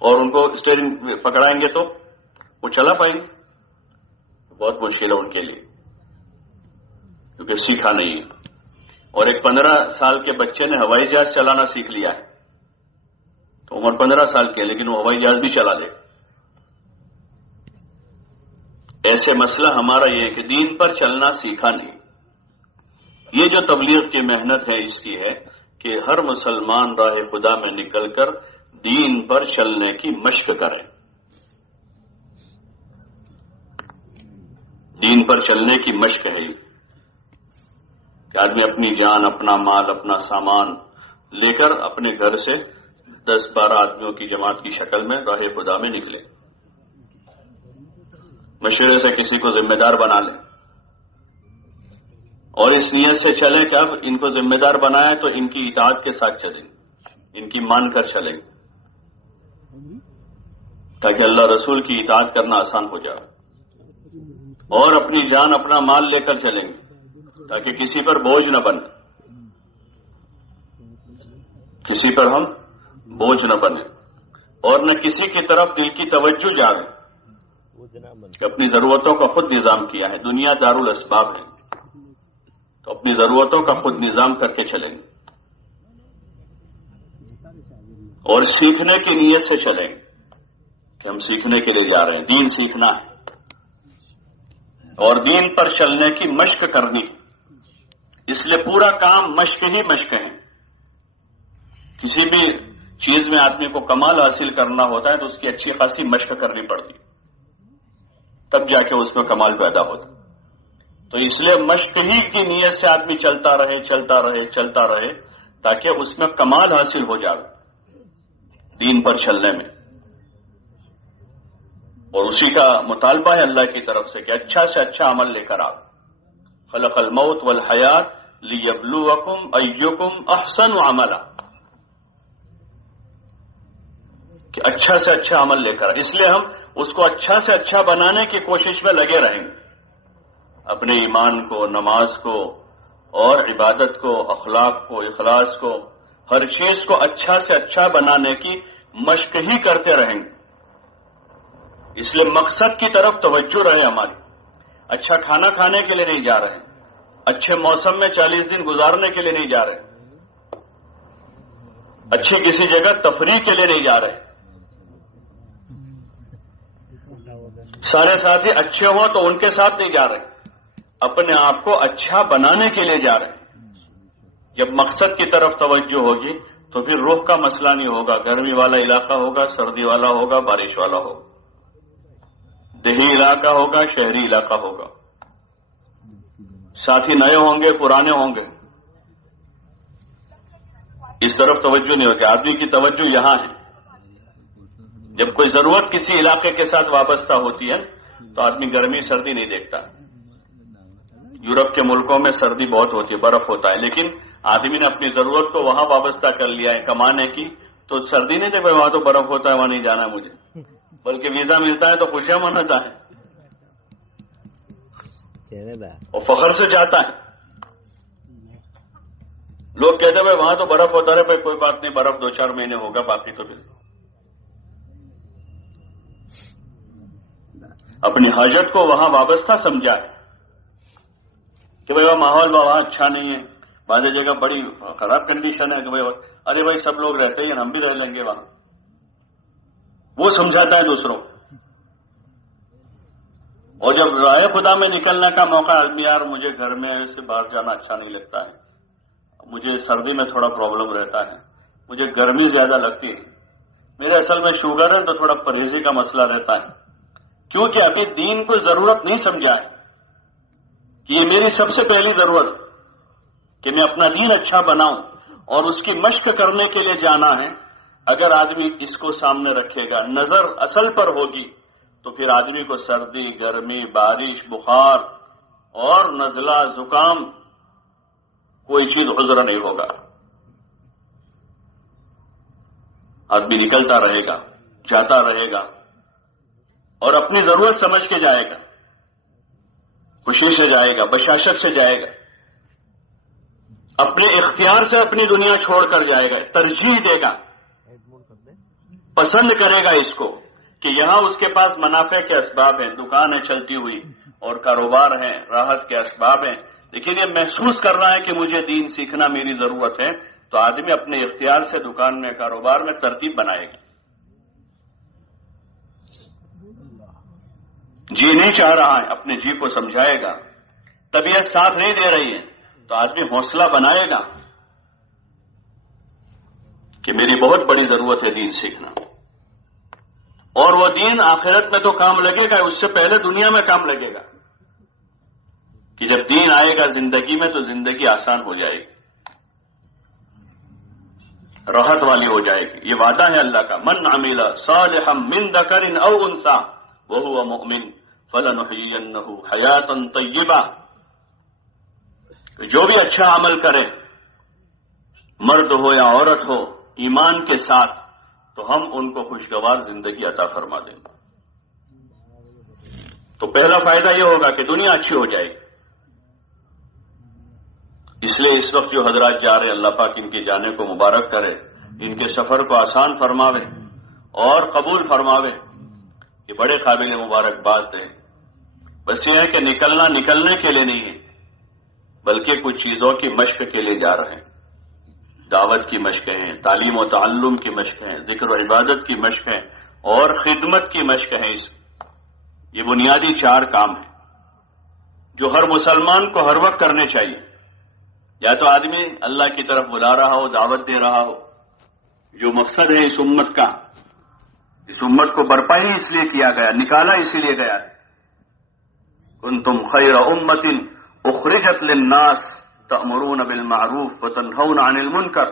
اور ان کو اسٹیئرنگ پکڑائیں گے تو وہ چلا پائیں گے؟ بہت مشکل ہے ان کے لیے، کیونکہ سیکھا نہیں ہے۔ اور ایک 15 سال کے بچے نے ہوائی جہاز چلانا سیکھ لیا ہے، تو عمر 15 سال کی ہے لیکن وہ ہوائی جہاز بھی چلا دے۔ ایسے مسئلہ ہمارا یہ ہے کہ دین پر چلنا سیکھا نہیں۔ یہ جو تبلیغ کی محنت ہے اس کی ہے کہ ہر مسلمان راہ خدا میں نکل کر دین پر چلنے کی مشق کرے، دین پر چلنے کی مشق ہے یہ کہ آدمی اپنی جان، اپنا مال، اپنا سامان لے کر اپنے گھر سے 10-12 آدمیوں کی جماعت کی شکل میں راہ خدا میں نکلے، مشورے سے کسی کو ذمہ دار بنا لیں اور اس نیت سے چلیں کہ اب ان کو ذمہ دار بنائیں تو ان کی اطاعت کے ساتھ چلیں، ان کی مان کر چلیں تاکہ اللہ رسول کی اطاعت کرنا آسان ہو جائے۔ اور اپنی جان اپنا مال لے کر چلیں گے تاکہ کسی پر بوجھ نہ بنے، کسی پر ہم بوجھ نہ بنے، اور نہ کسی کی طرف دل کی توجہ جاگے کہ اپنی ضرورتوں کا خود نظام کیا ہے۔ دنیا دارالاسباب ہے تو اپنی ضرورتوں کا خود نظام کر کے چلیں گے اور سیکھنے کی نیت سے چلیں گے کہ ہم سیکھنے کے لیے جا رہے ہیں، دین سیکھنا ہے اور دین پر چلنے کی مشق کرنی، اس لیے پورا کام مشق ہی مشق ہے۔ کسی بھی چیز میں آدمی کو کمال حاصل کرنا ہوتا ہے تو اس کی اچھی خاصی مشق کرنی پڑتی، تب جا کے اس میں کمال پیدا ہوتا۔ تو اس لیے مشق ہی کی نیت سے آدمی چلتا رہے چلتا رہے چلتا رہے تاکہ اس میں کمال حاصل ہو جائے دین پر چلنے میں، اور اسی کا مطالبہ ہے اللہ کی طرف سے کہ اچھا سے اچھا عمل لے کر آؤ۔ خلق الموت والحیات لیبلوکم ایکم احسن عملا، کہ اچھا سے اچھا عمل لے کر، اس لیے ہم اس کو اچھا سے اچھا بنانے کی کوشش میں لگے رہیں گے، اپنے ایمان کو، نماز کو اور عبادت کو، اخلاق کو، اخلاص کو، ہر چیز کو اچھا سے اچھا بنانے کی مشق ہی کرتے رہیں گے۔ اس لیے مقصد کی طرف توجہ رہے ہماری، اچھا کھانا کھانے کے لیے نہیں جا رہے، اچھے موسم میں 40 دن گزارنے کے لیے نہیں جا رہے، اچھی کسی جگہ تفریح کے لیے نہیں جا رہے، سارے ساتھی اچھے ہوں تو ان کے ساتھ نہیں جا رہے، اپنے آپ کو اچھا بنانے کے لیے جا رہے ہیں۔ جب مقصد کی طرف توجہ ہوگی تو پھر روح کا مسئلہ نہیں ہوگا، گرمی والا علاقہ ہوگا، سردی والا ہوگا، بارش والا ہوگا، دیہی علاقہ ہوگا، شہری علاقہ ہوگا، ساتھی نئے ہوں گے، پرانے ہوں گے، اس طرف توجہ نہیں ہوگی۔ آدمی کی توجہ یہاں ہے۔ جب کوئی ضرورت کسی علاقے کے ساتھ وابستہ ہوتی ہے تو آدمی گرمی سردی نہیں دیکھتا۔ یورپ کے ملکوں میں سردی بہت ہوتی ہے، برف ہوتا ہے، لیکن آدمی نے اپنی ضرورت کو وہاں وابستہ کر لیا ہے کمانے کی، تو سردی نہیں دیکھا وہاں تو برف ہوتا ہے، وہاں نہیں جانا ہے مجھے، بلکہ ویزا ملتا ہے تو خوشیاں مناتا ہے اور فخر سے جاتا ہے۔ لوگ کہتے ہیں وہاں تو برف ہوتا ہے، بھائی کوئی بات نہیں، برف 2-4 مہینے ہوگا، باقی تو پھر اپنی حاجت کو وہاں وابستہ سمجھا ہے کہ بھائی وہ ماحول وہاں اچھا نہیں ہے، بعض جگہ بڑی خراب کنڈیشن ہے کہ بھائی ارے بھائی سب لوگ رہتے ہیں ہم بھی رہ لیں گے وہاں، وہ سمجھاتا ہے دوسروں۔ اور جب راہ خدا میں نکلنے کا موقع آدمی، یار مجھے گھر میں سے باہر جانا اچھا نہیں لگتا ہے، مجھے سردی میں تھوڑا پرابلم رہتا ہے، مجھے گرمی زیادہ لگتی ہے، میرے اصل میں شوگر ہے تو تھوڑا پرہیزی کا مسئلہ رہتا ہے، کیونکہ ابھی دین کو ضرورت نہیں سمجھا ہے کہ یہ میری سب سے پہلی ضرورت ہے کہ میں اپنا دین اچھا بناؤں اور اس کی مشق کرنے کے لیے جانا ہے۔ اگر آدمی اس کو سامنے رکھے گا، نظر اصل پر ہوگی، تو پھر آدمی کو سردی، گرمی، بارش، بخار اور نزلہ، زکام کوئی چیز عذر نہیں ہوگا۔ آدمی نکلتا رہے گا، جاتا رہے گا اور اپنی ضرورت سمجھ کے جائے گا، خوشی سے جائے گا، بشاشت سے جائے گا، اپنے اختیار سے اپنی دنیا چھوڑ کر جائے گا، ترجیح دے گا، پسند کرے گا اس کو کہ یہاں اس کے پاس منافع کے اسباب ہیں، دکان ہے چلتی ہوئی اور کاروبار ہے، راحت کے اسباب ہیں، لیکن یہ محسوس کر رہا ہے کہ مجھے دین سیکھنا میری ضرورت ہے، تو آدمی اپنے اختیار سے دکان میں، کاروبار میں ترتیب بنائے گا۔ جی نہیں چاہ رہا ہے، اپنے جی کو سمجھائے گا، طبیعت ساتھ نہیں دے رہی ہے تو آدمی حوصلہ بنائے گا کہ میری بہت بڑی ضرورت ہے دین سیکھنا، اور وہ دین آخرت میں تو کام لگے گا، اس سے پہلے دنیا میں کام لگے گا کہ جب دین آئے گا زندگی میں تو زندگی آسان ہو جائے گی، راحت والی ہو جائے گی۔ یہ وعدہ ہے اللہ کا، من عمل صالحا من ذکر او انثى وهو مؤمن فلنحيينه حیاة طیبہ، جو بھی اچھا عمل کرے، مرد ہو یا عورت ہو، ایمان کے ساتھ، تو ہم ان کو خوشگوار زندگی عطا فرما دیں گے۔ تو پہلا فائدہ یہ ہوگا کہ دنیا اچھی ہو جائے گی. اس لیے اس وقت جو حضرات جا رہے ہیں اللہ پاک ان کے جانے کو مبارک کرے، ان کے سفر کو آسان فرماوے اور قبول فرماوے. یہ بڑے قابل مبارکباد ہے. بس یہ ہے کہ نکلنے کے لیے نہیں ہے، بلکہ کچھ چیزوں کی مشق کے لیے جا رہے ہیں. دعوت کی مشقیں ہیں، تعلیم و تعلم کی مشقیں ہیں، ذکر و عبادت کی مشقیں اور خدمت کی مشق ہیں. یہ بنیادی 4 کام ہیں جو ہر مسلمان کو ہر وقت کرنے چاہیے. یا تو آدمی اللہ کی طرف بلا رہا ہو، دعوت دے رہا ہو، جو مقصد ہے اس امت کا، اس امت کو برپا ہی اس لیے کیا گیا، نکالا اسی لیے گیا ہے. کنتم خیر امت اخرجت للناس تأمرون بالمعروف وتنہون عن المنکر،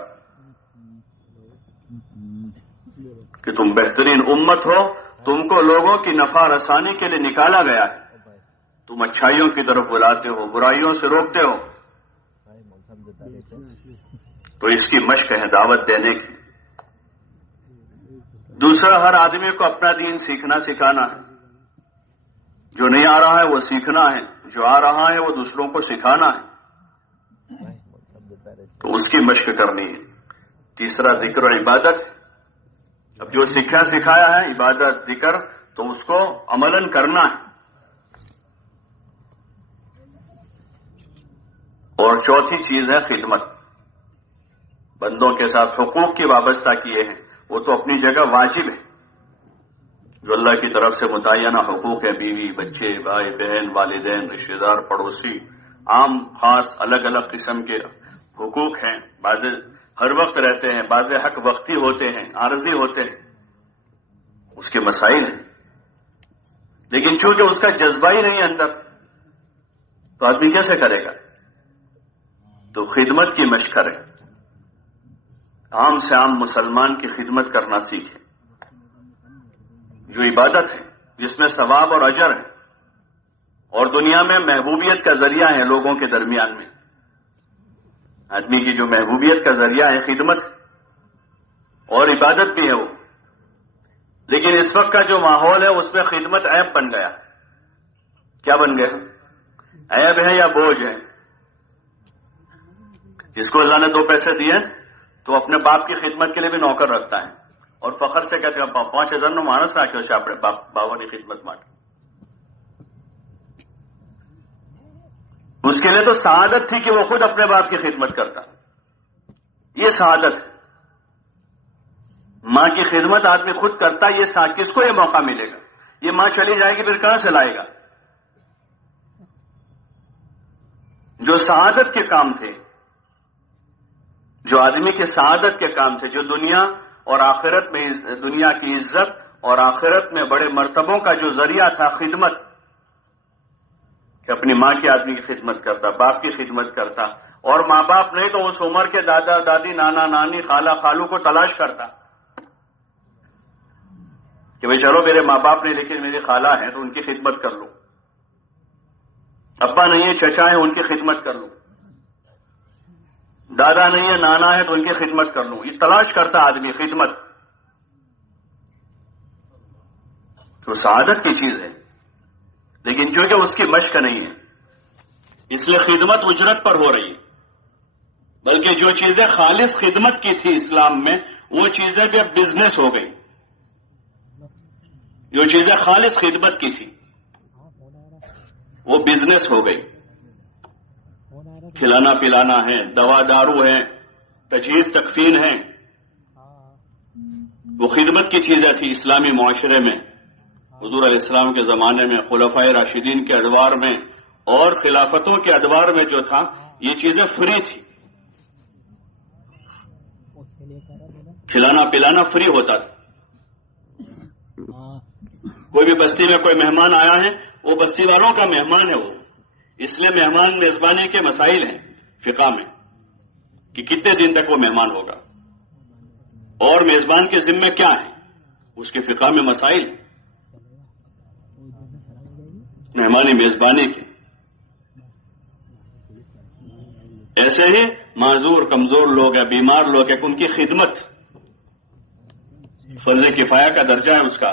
کہ تم بہترین امت ہو، تم کو لوگوں کی نفع رسانی کے لیے نکالا گیا ہے. تم اچھائیوں کی طرف بلاتے ہو، برائیوں سے روکتے ہو. تو اس کی مشق ہے دعوت دینے کی. دوسرا، ہر آدمی کو اپنا دین سیکھنا سکھانا ہے. جو نہیں آ رہا ہے وہ سیکھنا ہے، جو آ رہا ہے وہ دوسروں کو سکھانا ہے. تو اس کی مشق کرنی ہے. تیسرا، ذکر و عبادت. اب جو سکھایا ہے عبادت ذکر، تو اس کو عملاً کرنا ہے. اور چوتھی چیز ہے خدمت. بندوں کے ساتھ حقوق کی وابستہ کیے ہیں، وہ تو اپنی جگہ واجب ہے. جو اللہ کی طرف سے متعینہ حقوق ہے، بیوی، بچے، بھائی بہن، والدین، رشتہ دار، پڑوسی، عام خاص الگ الگ قسم کے حقوق ہیں. بعض ہر وقت رہتے ہیں، بعض حق وقتی ہوتے ہیں، عارضی ہوتے ہیں، اس کے مسائل ہیں. لیکن چونکہ اس کا جذبہ ہی نہیں اندر، تو آدمی کیسے کرے گا؟ تو خدمت کی مشق کرے. عام سے عام مسلمان کی خدمت کرنا سیکھے. جو عبادت ہے، جس میں ثواب اور اجر ہے، اور دنیا میں محبوبیت کا ذریعہ ہے لوگوں کے درمیان میں. آدمی کی جو محبوبیت کا ذریعہ ہے خدمت اور عبادت بھی ہے وہ. لیکن اس وقت کا جو ماحول ہے اس میں خدمت عیب بن گیا. کیا بن گیا؟ عیب ہے یا بوجھ ہے. جس کو اللہ نے 2 پیسے دیے تو اپنے باپ کی خدمت کے لیے بھی نوکر رکھتا ہے اور فخر سے کہتے ہیں 5000 مانس راکھے اسے اپنے باوا کی خدمت مانگ. اس کے لیے تو سعادت تھی کہ وہ خود اپنے باپ کی خدمت کرتا. یہ سعادت ہے. ماں کی خدمت آدمی خود کرتا. یہ کس کو یہ موقع ملے گا؟ یہ ماں چلی جائے گی پھر کہاں سے لائے گا؟ جو سعادت کے کام تھے، جو آدمی کے سعادت کے کام تھے، جو دنیا اور آخرت میں دنیا کی عزت اور آخرت میں بڑے مرتبوں کا جو ذریعہ تھا خدمت، کہ اپنی ماں کی آدمی کی خدمت کرتا، باپ کی خدمت کرتا، اور ماں باپ نہیں تو اس عمر کے دادا دادی، نانا نانی، خالہ خالو کو تلاش کرتا کہ بھئی چلو میرے ماں باپ نہیں لیکن میری خالہ ہیں تو ان کی خدمت کر لوں، ابا نہیں ہے چچا ہے ان کی خدمت کر لوں، دادا نہیں ہے نانا ہے تو ان کی خدمت کر لوں. یہ تلاش کرتا آدمی خدمت. تو سعادت کی چیز ہے، لیکن چونکہ اس کی مشق نہیں ہے اس لیے خدمت اجرت پر ہو رہی ہے. بلکہ جو چیزیں خالص خدمت کی تھی اسلام میں، وہ چیزیں بھی اب بزنس ہو گئی. جو چیزیں خالص خدمت کی تھی وہ بزنس ہو گئی. کھلانا پلانا ہے، دوا دارو ہے، تجہیز تکفین ہے، وہ خدمت کی چیزیں تھی اسلامی معاشرے میں. حضور علیہ السلام کے زمانے میں، خلفائے راشدین کے ادوار میں اور خلافتوں کے ادوار میں جو تھا، یہ چیزیں فری تھی. کھلانا پلانا فری ہوتا تھا. کوئی بھی بستی میں کوئی مہمان آیا ہے، وہ بستی والوں کا مہمان ہے وہ. اس لیے مہمان میزبانی کے مسائل ہیں فقہ میں کہ کتنے دن تک وہ مہمان ہوگا اور میزبان کے ذمے کیا ہے، اس کے فقہ میں مسائل مہمانی میزبانی کے. ایسے ہی معذور کمزور لوگ ہیں، بیمار لوگ ہیں، ان کی خدمت فرض کفایہ کا درجہ ہے اس کا.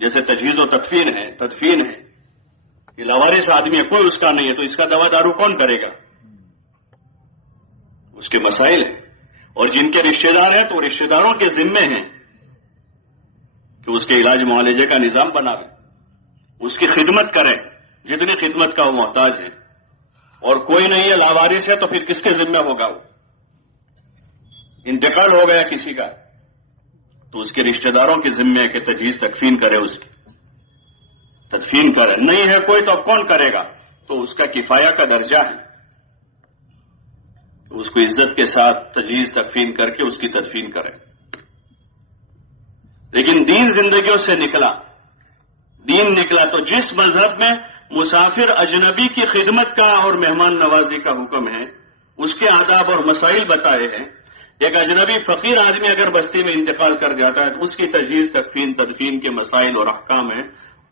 جیسے تجویز و تدفین ہے، یہ لاوارث آدمی ہے، کوئی اس کا نہیں ہے، تو اس کا دوا دارو کون کرے گا؟ اس کے مسائل ہیں، اور جن کے رشتہ دار ہیں تو رشتہ داروں کے ذمے ہیں کہ اس کے علاج معالجے کا نظام بنائے، اس کی خدمت کریں جتنی خدمت کا وہ محتاج ہے، اور کوئی نہیں ہے، لاوارث ہے، تو پھر کس کے ذمہ ہوگا؟ وہ انتقال ہو گیا کسی کا تو اس کے رشتہ داروں کے ذمے ہے کہ تجہیز تکفین کرے، اس کی تدفین کرے، نہیں ہے کوئی تو اب کون کرے گا؟ تو اس کا کفایہ کا درجہ ہے، تو اس کو عزت کے ساتھ تجہیز تکفین کر کے اس کی تدفین کرے۔ لیکن دین زندگیوں سے نکلا، دین نکلا تو جس مذہب میں مسافر اجنبی کی خدمت کا اور مہمان نوازی کا حکم ہے، اس کے آداب اور مسائل بتائے ہیں، ایک اجنبی فقیر آدمی اگر بستی میں انتقال کر جاتا ہے تو اس کی تجہیز تکفین تدفین کے مسائل اور احکام ہیں،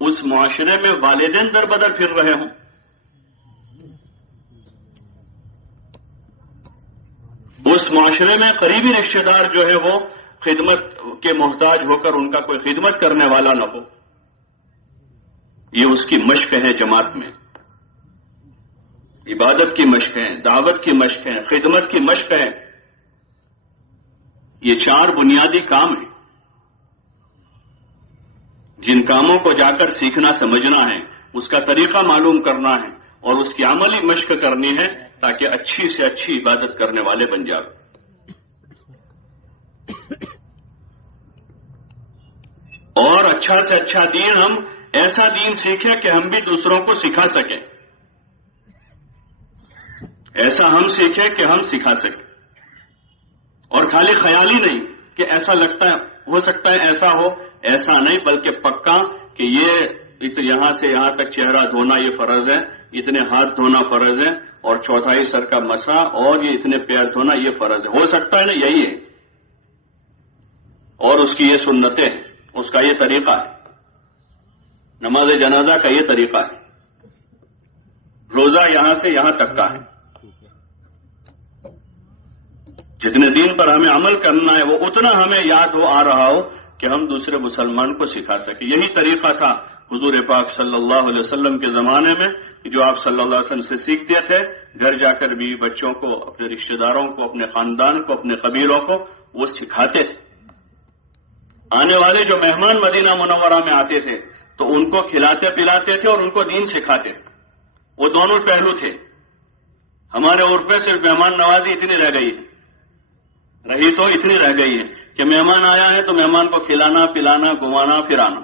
اس معاشرے میں والدین در بدر پھر رہے ہوں، اس معاشرے میں قریبی رشتہ دار جو ہے وہ خدمت کے محتاج ہو کر ان کا کوئی خدمت کرنے والا نہ ہو، یہ اس کی مشق ہے، جماعت میں عبادت کی مشق ہے، دعوت کی مشق ہے، خدمت کی مشق ہے۔ یہ 4 بنیادی کام ہیں جن کاموں کو جا کر سیکھنا سمجھنا ہے، اس کا طریقہ معلوم کرنا ہے اور اس کی عملی مشق کرنی ہے تاکہ اچھی سے اچھی عبادت کرنے والے بن جائیں۔ اور اچھا سے اچھا دین، ہم ایسا دین سیکھیں کہ ہم بھی دوسروں کو سکھا سکیں، ایسا ہم سیکھیں کہ ہم سکھا سکیں، اور خالی خیالی نہیں کہ ایسا لگتا ہے، ہو سکتا ہے ایسا ہو، ایسا نہیں، بلکہ پکا کہ یہ یہاں سے یہاں تک چہرہ دھونا یہ فرض ہے، اتنے ہاتھ دھونا فرض ہے، اور چوتھائی سر کا مسا اور یہ اتنے پیر دھونا یہ فرض ہے، ہو سکتا ہے نا، یہی ہے، اور اس کی یہ سنتیں ہیں، اس کا یہ طریقہ ہے، نماز جنازہ کا یہ طریقہ ہے، روزہ یہاں سے یہاں تک کا ہے، جتنے دین پر ہمیں عمل کرنا ہے وہ اتنا ہمیں یاد ہو آ رہا ہو کہ ہم دوسرے مسلمان کو سکھا سکیں۔ یہی طریقہ تھا حضور پاک صلی اللہ علیہ وسلم کے زمانے میں، جو آپ صلی اللہ علیہ وسلم سے سیکھتے تھے، گھر جا کر بھی بچوں کو، اپنے رشتہ داروں کو، اپنے خاندان کو، اپنے قبیلوں کو وہ سکھاتے تھے۔ آنے والے جو مہمان مدینہ منورہ میں آتے تھے تو ان کو کھلاتے پلاتے تھے اور ان کو دین سکھاتے تھے، وہ دونوں پہلو تھے۔ ہمارے عرف پہ صرف مہمان نوازی اتنی رہ گئی ہے، رہی تو اتنی رہ گئی ہے کہ مہمان آیا ہے تو مہمان کو کھلانا پلانا گھمانا پھرانا،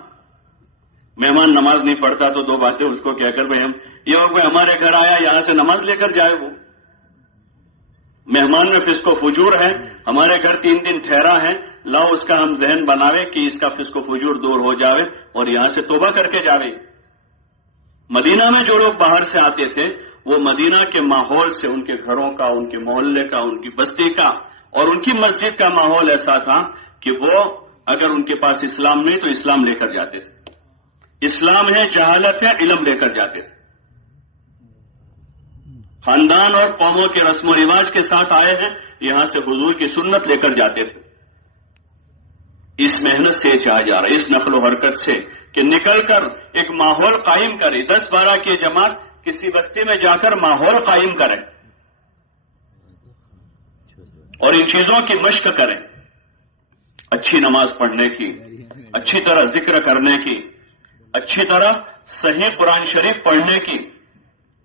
مہمان نماز نہیں پڑھتا تو 2 باتیں اس کو کہہ کر بھائی ہم یہ ہو کوئی ہمارے گھر آیا یہاں سے نماز لے کر جائے، وہ مہمان میں فسق و فجور ہے، ہمارے گھر 3 دن ٹھہرا ہے، لاؤ اس کا ہم ذہن بناوے کہ اس کا فسق و فجور دور ہو جاوے اور یہاں سے توبہ کر کے جاوے۔ مدینہ میں جو لوگ باہر سے آتے تھے وہ مدینہ کے ماحول سے، ان کے گھروں کا، ان کے محلے کا، ان کی بستی کا اور ان کی مسجد کا ماحول ایسا تھا کہ وہ اگر ان کے پاس اسلام نہیں تو اسلام لے کر جاتے تھے، اسلام ہے جہالت ہے علم لے کر جاتے تھے، خاندان اور قوموں کے رسم و رواج کے ساتھ آئے ہیں، یہاں سے حضور کی سنت لے کر جاتے تھے۔ اس محنت سے چاہا جا رہا ہے، اس نقل و حرکت سے کہ نکل کر ایک ماحول قائم کرے، 10-12 کی جماعت کسی بستی میں جا کر ماحول قائم کرے اور ان چیزوں کی مشق کریں، اچھی نماز پڑھنے کی، اچھی طرح ذکر کرنے کی، اچھی طرح صحیح قرآن شریف پڑھنے کی،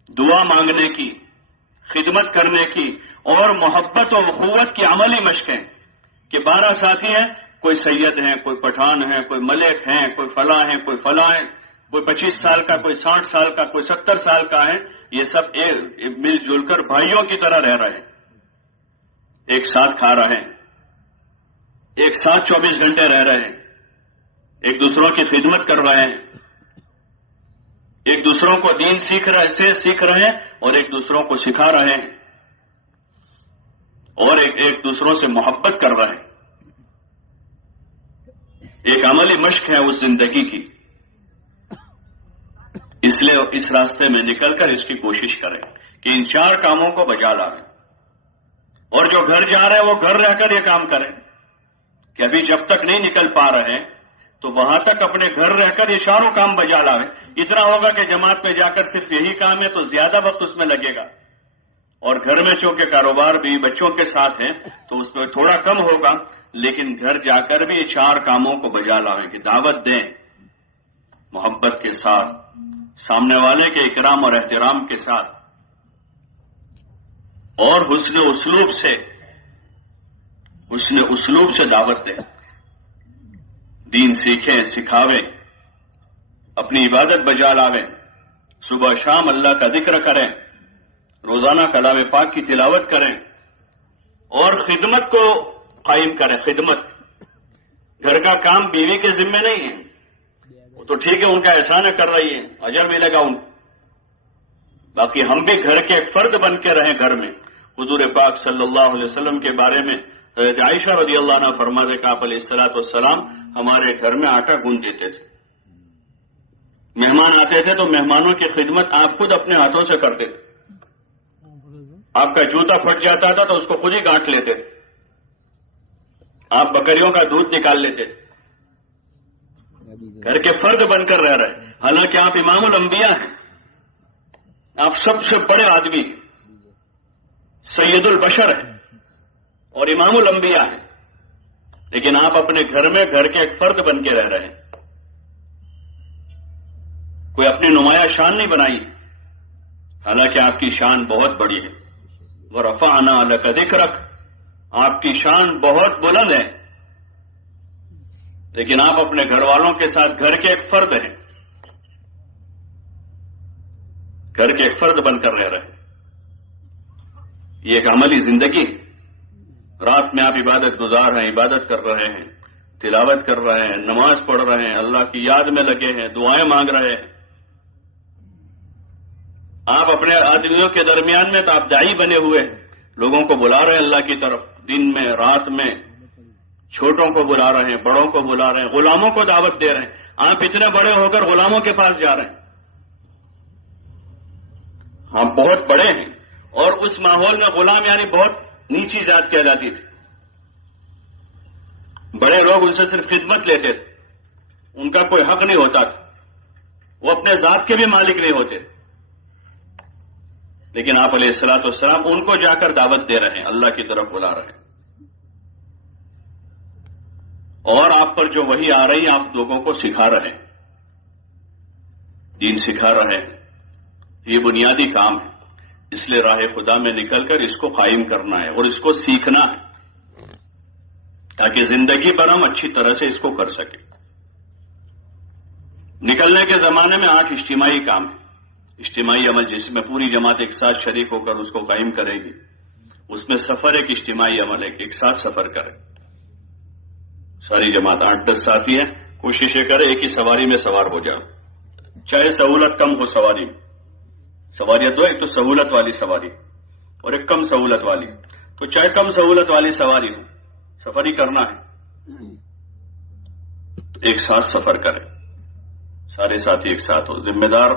دعا مانگنے کی، خدمت کرنے کی، اور محبت و اخوت کی عملی مشقیں کہ 12 ساتھی ہیں، کوئی سید ہیں، کوئی پٹھان ہیں، کوئی ملک ہیں، کوئی فلاں ہیں، کوئی فلاں ہیں، کوئی 25 سال کا، کوئی 60 سال کا، کوئی 70 سال کا ہے، یہ سب مل جل کر بھائیوں کی طرح رہ رہے ہیں، ایک ساتھ کھا رہے ہیں، ایک ساتھ 24 گھنٹے رہ رہے ہیں، ایک دوسروں کی خدمت کر رہے ہیں، ایک دوسروں کو دین سیکھ رہے ہیں اور ایک دوسروں کو سکھا رہے ہیں اور ایک دوسروں سے محبت کر رہے ہیں۔ ایک عملی مشق ہے اس زندگی کی، اس لیے اس راستے میں نکل کر اس کی کوشش کریں کہ ان 4 کاموں کو بجا لائیں، اور جو گھر جا رہے ہیں وہ گھر رہ کر یہ کام کریں کہ ابھی جب تک نہیں نکل پا رہے تو وہاں تک اپنے گھر رہ کر یہ چاروں کام بجا لاوے. اتنا ہوگا کہ جماعت میں جا کر صرف یہی کام ہے تو زیادہ وقت اس میں لگے گا، اور گھر میں چونکہ کاروبار بھی بچوں کے ساتھ ہے تو اس میں تھوڑا کم ہوگا، لیکن گھر جا کر بھی یہ 4 کاموں کو بجا لاویں کہ دعوت دیں محبت کے ساتھ، سامنے والے کے اکرام اور احترام کے ساتھ، اور حسن اسلوب سے دعوت دیں، دین سیکھیں، سکھاویں، اپنی عبادت بجا لاویں، صبح شام اللہ کا ذکر کریں، روزانہ کلام پاک کی تلاوت کریں، اور خدمت کو قائم کریں. خدمت، گھر کا کام بیوی کے ذمہ نہیں ہے، وہ تو ٹھیک ہے ان کا احسان کر رہی ہے، اجر ملے گا ان کو، باقی ہم بھی گھر کے ایک فرد بن کے رہیں گھر میں. حضور پاک صلی اللہ علیہ وسلم کے بارے میں حضرت عائشہ رضی اللہ عنہ فرماتے کہ آپ علیہ الصلوۃ والسلام ہمارے گھر میں آٹا گوندھ دیتے تھے. مہمان آتے تھے تو مہمانوں کی خدمت آپ خود اپنے ہاتھوں سے کرتے تھے. آپ کا جوتا پھٹ جاتا تھا تو اس کو خود ہی گانٹھ لیتے تھے. آپ بکریوں کا دودھ نکال لیتے تھے. گھر کے فرد بن کر رہ رہے، حالانکہ آپ امام الانبیاء ہیں، آپ سب سے بڑے آدمی ہیں، سید البشر ہیں اور امام الانبیاء ہیں، لیکن آپ اپنے گھر میں گھر کے ایک فرد بن کے رہ رہے ہیں. کوئی اپنی نمایاں شان نہیں بنائی، حالانکہ آپ کی شان بہت بڑی ہے. وَرَفَعْنَا لَكَ ذِكْرَكَ، آپ کی شان بہت بلند ہے، لیکن آپ اپنے گھر والوں کے ساتھ گھر کے ایک فرد ہیں، گھر کے ایک فرد بن کر رہ رہے ہیں. یہ ایک عملی زندگی ہے. رات میں آپ عبادت گزار ہیں، عبادت کر رہے ہیں، تلاوت کر رہے ہیں، نماز پڑھ رہے ہیں، اللہ کی یاد میں لگے ہیں، دعائیں مانگ رہے ہیں. آپ اپنے آدمیوں کے درمیان میں تو آپ داعی بنے ہوئے ہیں، لوگوں کو بلا رہے ہیں اللہ کی طرف، دن میں رات میں، چھوٹوں کو بلا رہے ہیں، بڑوں کو بلا رہے ہیں، غلاموں کو دعوت دے رہے ہیں. آپ اتنے بڑے ہو کر غلاموں کے پاس جا رہے ہیں. آپ بہت بڑے ہیں، اور اس ماحول میں غلام یعنی بہت نیچی ذات کہلاتی تھی. بڑے لوگ ان سے صرف خدمت لیتے تھے، ان کا کوئی حق نہیں ہوتا تھا، وہ اپنے ذات کے بھی مالک نہیں ہوتے. لیکن آپ علیہ الصلوۃ والسلام ان کو جا کر دعوت دے رہے ہیں، اللہ کی طرف بلا رہے ہیں، اور آپ پر جو وحی آ رہی آپ لوگوں کو سکھا رہے ہیں، دین سکھا رہے ہیں. یہ بنیادی کام ہے، اس لیے راہ خدا میں نکل کر اس کو قائم کرنا ہے اور اس کو سیکھنا ہے، تاکہ زندگی پر ہم اچھی طرح سے اس کو کر سکیں. نکلنے کے زمانے میں 8 اجتماعی کام ہیں، اجتماعی عمل جس میں پوری جماعت ایک ساتھ شریک ہو کر اس کو قائم کرے گی. اس میں سفر ایک اجتماعی عمل ہے، ایک ساتھ سفر کرے ساری جماعت. 8-10 ساتھی ہیں، کوشش یہ کرے ایک ہی سواری میں سوار ہو جائے، چاہے سہولت کم ہو. سواری میں سواریاں دو، ایک تو سہولت والی سواری اور ایک کم سہولت والی. تو چاہے کم سہولت والی سواری ہو، سفر ہی کرنا ہے تو ایک ساتھ سفر کرے، سارے ساتھی ایک ساتھ ہو. ذمہ دار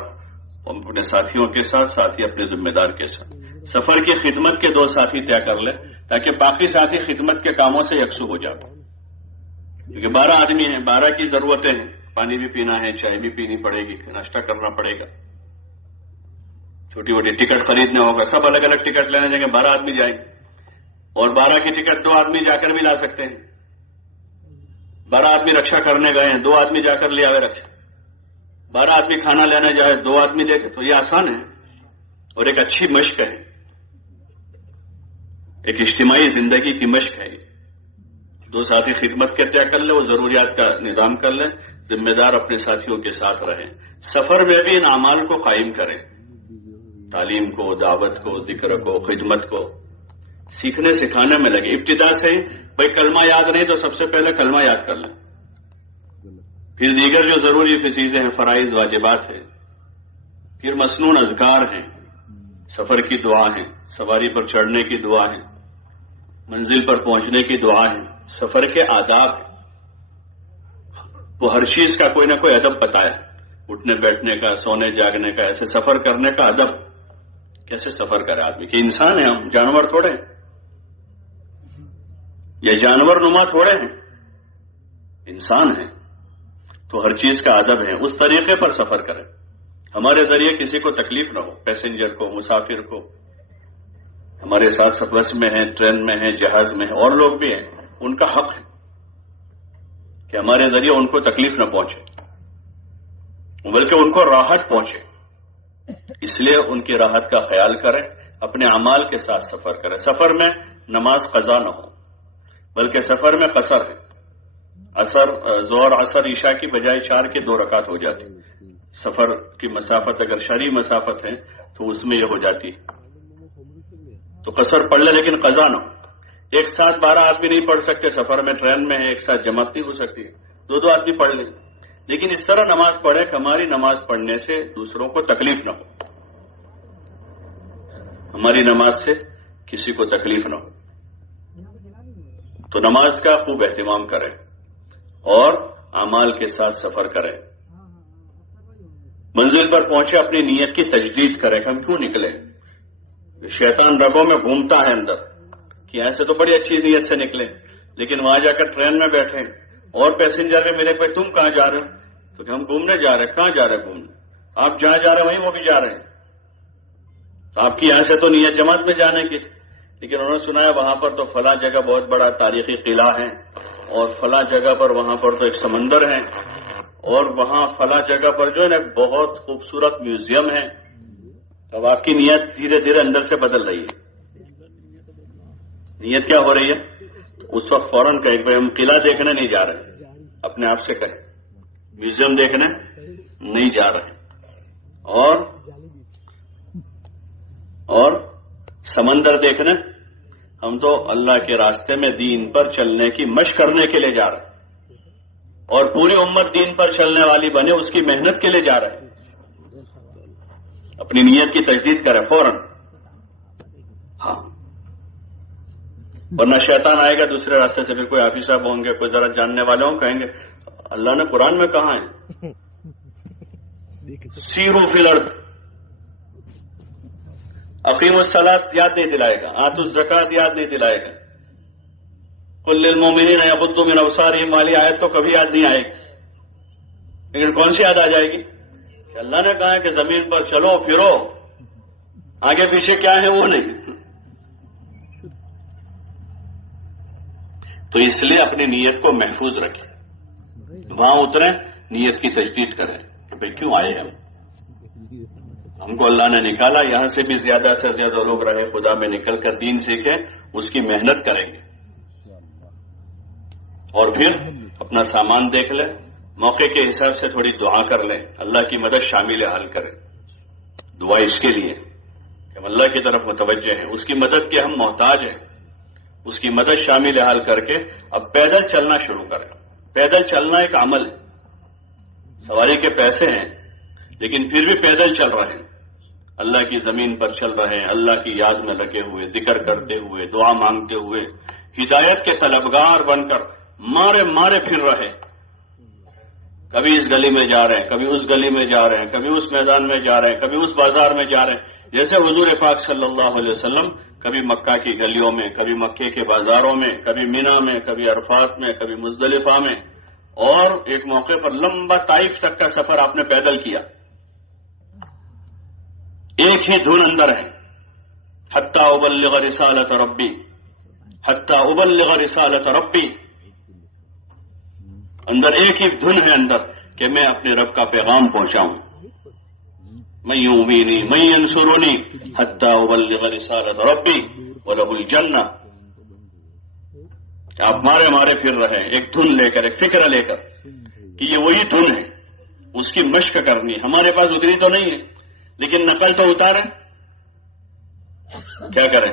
اپنے ساتھیوں کے ساتھ، ساتھی اپنے ذمہ دار کے ساتھ. سفر کی خدمت کے 2 ساتھی طے کر لے تاکہ باقی ساتھی خدمت کے کاموں سے یکسو ہو جائے. کیونکہ 12 آدمی ہیں، 12 کی ضرورتیں ہیں، پانی بھی پینا ہے، چائے بھی پینی پڑے گی، ناشتہ کرنا پڑے گا، چھوٹی موٹی ٹکٹ خریدنا ہوگا. سب الگ الگ ٹکٹ لینے جائیں گے، 12 آدمی جائیں گے، اور 12 کی ٹکٹ 2 آدمی جا کر بھی لا سکتے ہیں. 12 آدمی رکشا کرنے گئے ہیں، 2 آدمی جا کر لے آئے رکشا. 12 آدمی کھانا لینے جائے، 2 آدمی لے کے، تو یہ آسان ہے اور ایک اچھی مشق ہے، ایک اجتماعی زندگی کی مشق ہے. 2 ساتھی خدمت کے طے کر لیں، وہ ضروریات کا نظام کر لیں، ذمہ دار اپنے ساتھیوں کے ساتھ رہیں. سفر میں بھی ان اعمال کو قائم کریں، تعلیم کو، دعوت کو، ذکر کو، خدمت کو سیکھنے سکھانے میں لگے. ابتدا سے ہی بھائی کلمہ یاد نہیں تو سب سے پہلے کلمہ یاد کر لیں، پھر دیگر جو ضروری چیزیں ہیں، فرائض واجبات ہیں، پھر مسنون اذکار ہیں، سفر کی دعا ہیں، سواری پر چڑھنے کی دعا ہیں، منزل پر پہنچنے کی دعا ہیں، سفر کے آداب ہیں. وہ ہر چیز کا کوئی نہ کوئی ادب بتایا، اٹھنے بیٹھنے کا، سونے جاگنے کا، ایسے سفر کرنے کا ادب. کیسے سفر کرے آدمی؟ کہ انسان ہے ہم، جانور تھوڑے ہیں، یہ جانور نما تھوڑے ہیں، انسان ہیں. تو ہر چیز کا ادب ہے، اس طریقے پر سفر کریں، ہمارے ذریعے کسی کو تکلیف نہ ہو، پیسنجر کو، مسافر کو۔ ہمارے ساتھ بس میں ہیں، ٹرین میں ہیں، جہاز میں ہیں، اور لوگ بھی ہیں، ان کا حق ہے کہ ہمارے ذریعے ان کو تکلیف نہ پہنچے، بلکہ ان کو راحت پہنچے۔ اس لیے ان کی راحت کا خیال کریں، اپنے اعمال کے ساتھ سفر کریں۔ سفر میں نماز قضا نہ ہو، بلکہ سفر میں قصر ہے۔ ظہر عصر عشاء کی بجائے 4 کے 2 رکعت ہو جاتی۔ سفر کی مسافت اگر شرعی مسافت ہے تو اس میں یہ ہو جاتی، تو قصر پڑھ لے لیکن قضا نہ ہو۔ ایک ساتھ 12 آدمی نہیں پڑھ سکتے، سفر میں ٹرین میں ہے، ایک ساتھ جماعت نہیں ہو سکتی، 2 آدمی پڑھ لیں، لیکن اس طرح نماز پڑھے کہ ہماری نماز پڑھنے سے دوسروں کو تکلیف نہ ہو، ہماری نماز سے کسی کو تکلیف نہ ہو۔ تو نماز کا خوب اہتمام کریں اور اعمال کے ساتھ سفر کریں۔ منزل پر پہنچے اپنی نیت کی تجدید کریں کہ ہم کیوں نکلے۔ شیطان رگوں میں گھومتا ہے اندر کہ ایسے تو بڑی اچھی نیت سے نکلے، لیکن وہاں جا کر ٹرین میں بیٹھے اور پیسنجر میں ملے کہ تم کہاں جا رہے ہو، تو کہ ہم گھومنے جا رہے ہیں۔ کہاں جا رہے ہیں گھومنے؟ آپ جہاں جا رہے ہیں وہیں وہ بھی جا رہے ہیں، تو آپ کی یہاں سے تو نیت جماعت میں جانے کی، لیکن انہوں نے سنایا وہاں پر تو فلاں جگہ بہت بڑا تاریخی قلعہ ہے، اور فلاں جگہ پر وہاں پر تو ایک سمندر ہے، اور وہاں فلاں جگہ پر جو ہے نا بہت خوبصورت میوزیم ہے۔ اب آپ کی نیت دھیرے دھیرے اندر سے بدل رہی ہے۔ نیت کیا ہو رہی ہے؟ اس وقت فوراً کہیں کہ ہم قلعہ دیکھنے نہیں جا رہے، اپنے آپ سے کہیں میوزیم دیکھنے نہیں جا رہے، اور سمندر دیکھنے، ہم تو اللہ کے راستے میں دین پر چلنے کی مشق کرنے کے لیے جا رہے ہیں، اور پوری امت دین پر چلنے والی بنے اس کی محنت کے لیے جا رہے ہیں۔ اپنی نیت کی تجدید کریں فوراً، ہاں، ورنہ شیطان آئے گا دوسرے راستے سے، پھر کوئی حافظ صاحب ہوں گے، کوئی ذرا جاننے والے ہوں، کہیں گے اللہ نے قرآن میں کہا ہے سیروا فی الارض، اقیموا الصلاۃ یاد نہیں دلائے گا، آتوا الزکوٰۃ یاد نہیں دلائے گا، قل للمؤمنین یغضوا من ابصارہم والی آیت تو کبھی یاد نہیں آئے گی، لیکن کون سی یاد آ جائے گی کہ اللہ نے کہا ہے کہ زمین پر چلو پھرو، آگے پیچھے کیا ہے وہ نہیں۔ تو اس لیے اپنی نیت کو محفوظ رکھیں، وہاں اتریں، نیت کی تجدید کریں کہ بھئی کیوں آئے ہم کو اللہ نے نکالا، یہاں سے بھی زیادہ سے زیادہ لوگ رہے، خدا میں نکل کر دین سیکھیں، اس کی محنت کریں گے، اور پھر اپنا سامان دیکھ لیں، موقع کے حساب سے تھوڑی دعا کر لیں، اللہ کی مدد شامل حل کریں۔ دعا اس کے لیے کہ ہم اللہ کی طرف متوجہ ہیں، اس کی مدد کے ہم محتاج ہیں، اس کی مدد شامل حل کر کے اب پیدل چلنا شروع کریں۔ پیدل چلنا ایک عمل ہے، سواری کے پیسے ہیں لیکن پھر بھی پیدل چل رہے ہیں، اللہ کی زمین پر چل رہے ہیں، اللہ کی یاد میں لگے ہوئے، ذکر کرتے ہوئے، دعا مانگتے ہوئے، ہدایت کے طلبگار بن کر مارے مارے پھر رہے، کبھی اس گلی میں جا رہے ہیں، کبھی اس گلی میں جا رہے ہیں، کبھی اس میدان میں جا رہے ہیں، کبھی اس بازار میں جا رہے ہیں، جیسے حضور پاک صلی اللہ علیہ وسلم کبھی مکہ کی گلیوں میں، کبھی مکے کے بازاروں میں، کبھی مینا میں، کبھی عرفات میں، کبھی مزدلفہ میں، اور ایک موقع پر لمبا طائف تک کا سفر آپ نے پیدل کیا، ایک ہی دھن اندر ہے، حتی ابلغ رسالت ربی، حتی ابلغ رسالت ربی، اندر ایک ہی دھن ہے اندر کہ میں اپنے رب کا پیغام پہنچاؤں، من یؤمنی من ینصرنی حتی ابلغ رسالت ربی ولہ الجنہ۔ آپ مارے مارے پھر رہے ہیں، ایک دھن لے کر، ایک فکر لے کر کہ یہ وہی دھن ہے، اس کی مشق کرنی، ہمارے پاس اتری تو نہیں ہے لیکن نقل تو اتاریں، کیا کریں،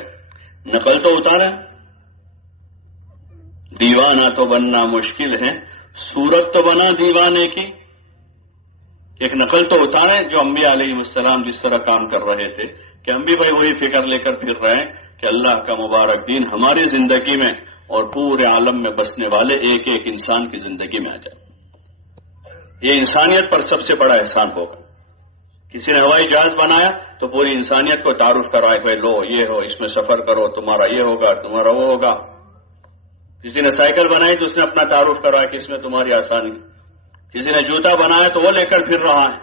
نقل تو اتاریں، دیوانہ تو بننا مشکل ہے، صورت تو بنا دیوانے کی، ایک نقل تو اتاریں جو انبیاء علیہ السلام جس طرح کام کر رہے تھے، کہ ہم بھی بھائی وہی فکر لے کر پھر رہے ہیں کہ اللہ کا مبارک دین ہماری زندگی میں اور پورے عالم میں بسنے والے ایک ایک انسان کی زندگی میں آ جائے۔ یہ انسانیت پر سب سے بڑا احسان ہوگا۔ کسی نے ہوائی جہاز بنایا تو پوری انسانیت کو تعارف کروائے، بھائی لو یہ ہو، اس میں سفر کرو، تمہارا یہ ہوگا، تمہارا وہ ہوگا۔ کسی نے سائیکل بنائی تو اس نے اپنا تعارف کروایا کہ اس میں تمہاری آسانی، کسی نے جوتا بنایا تو وہ لے کر پھر رہا ہے،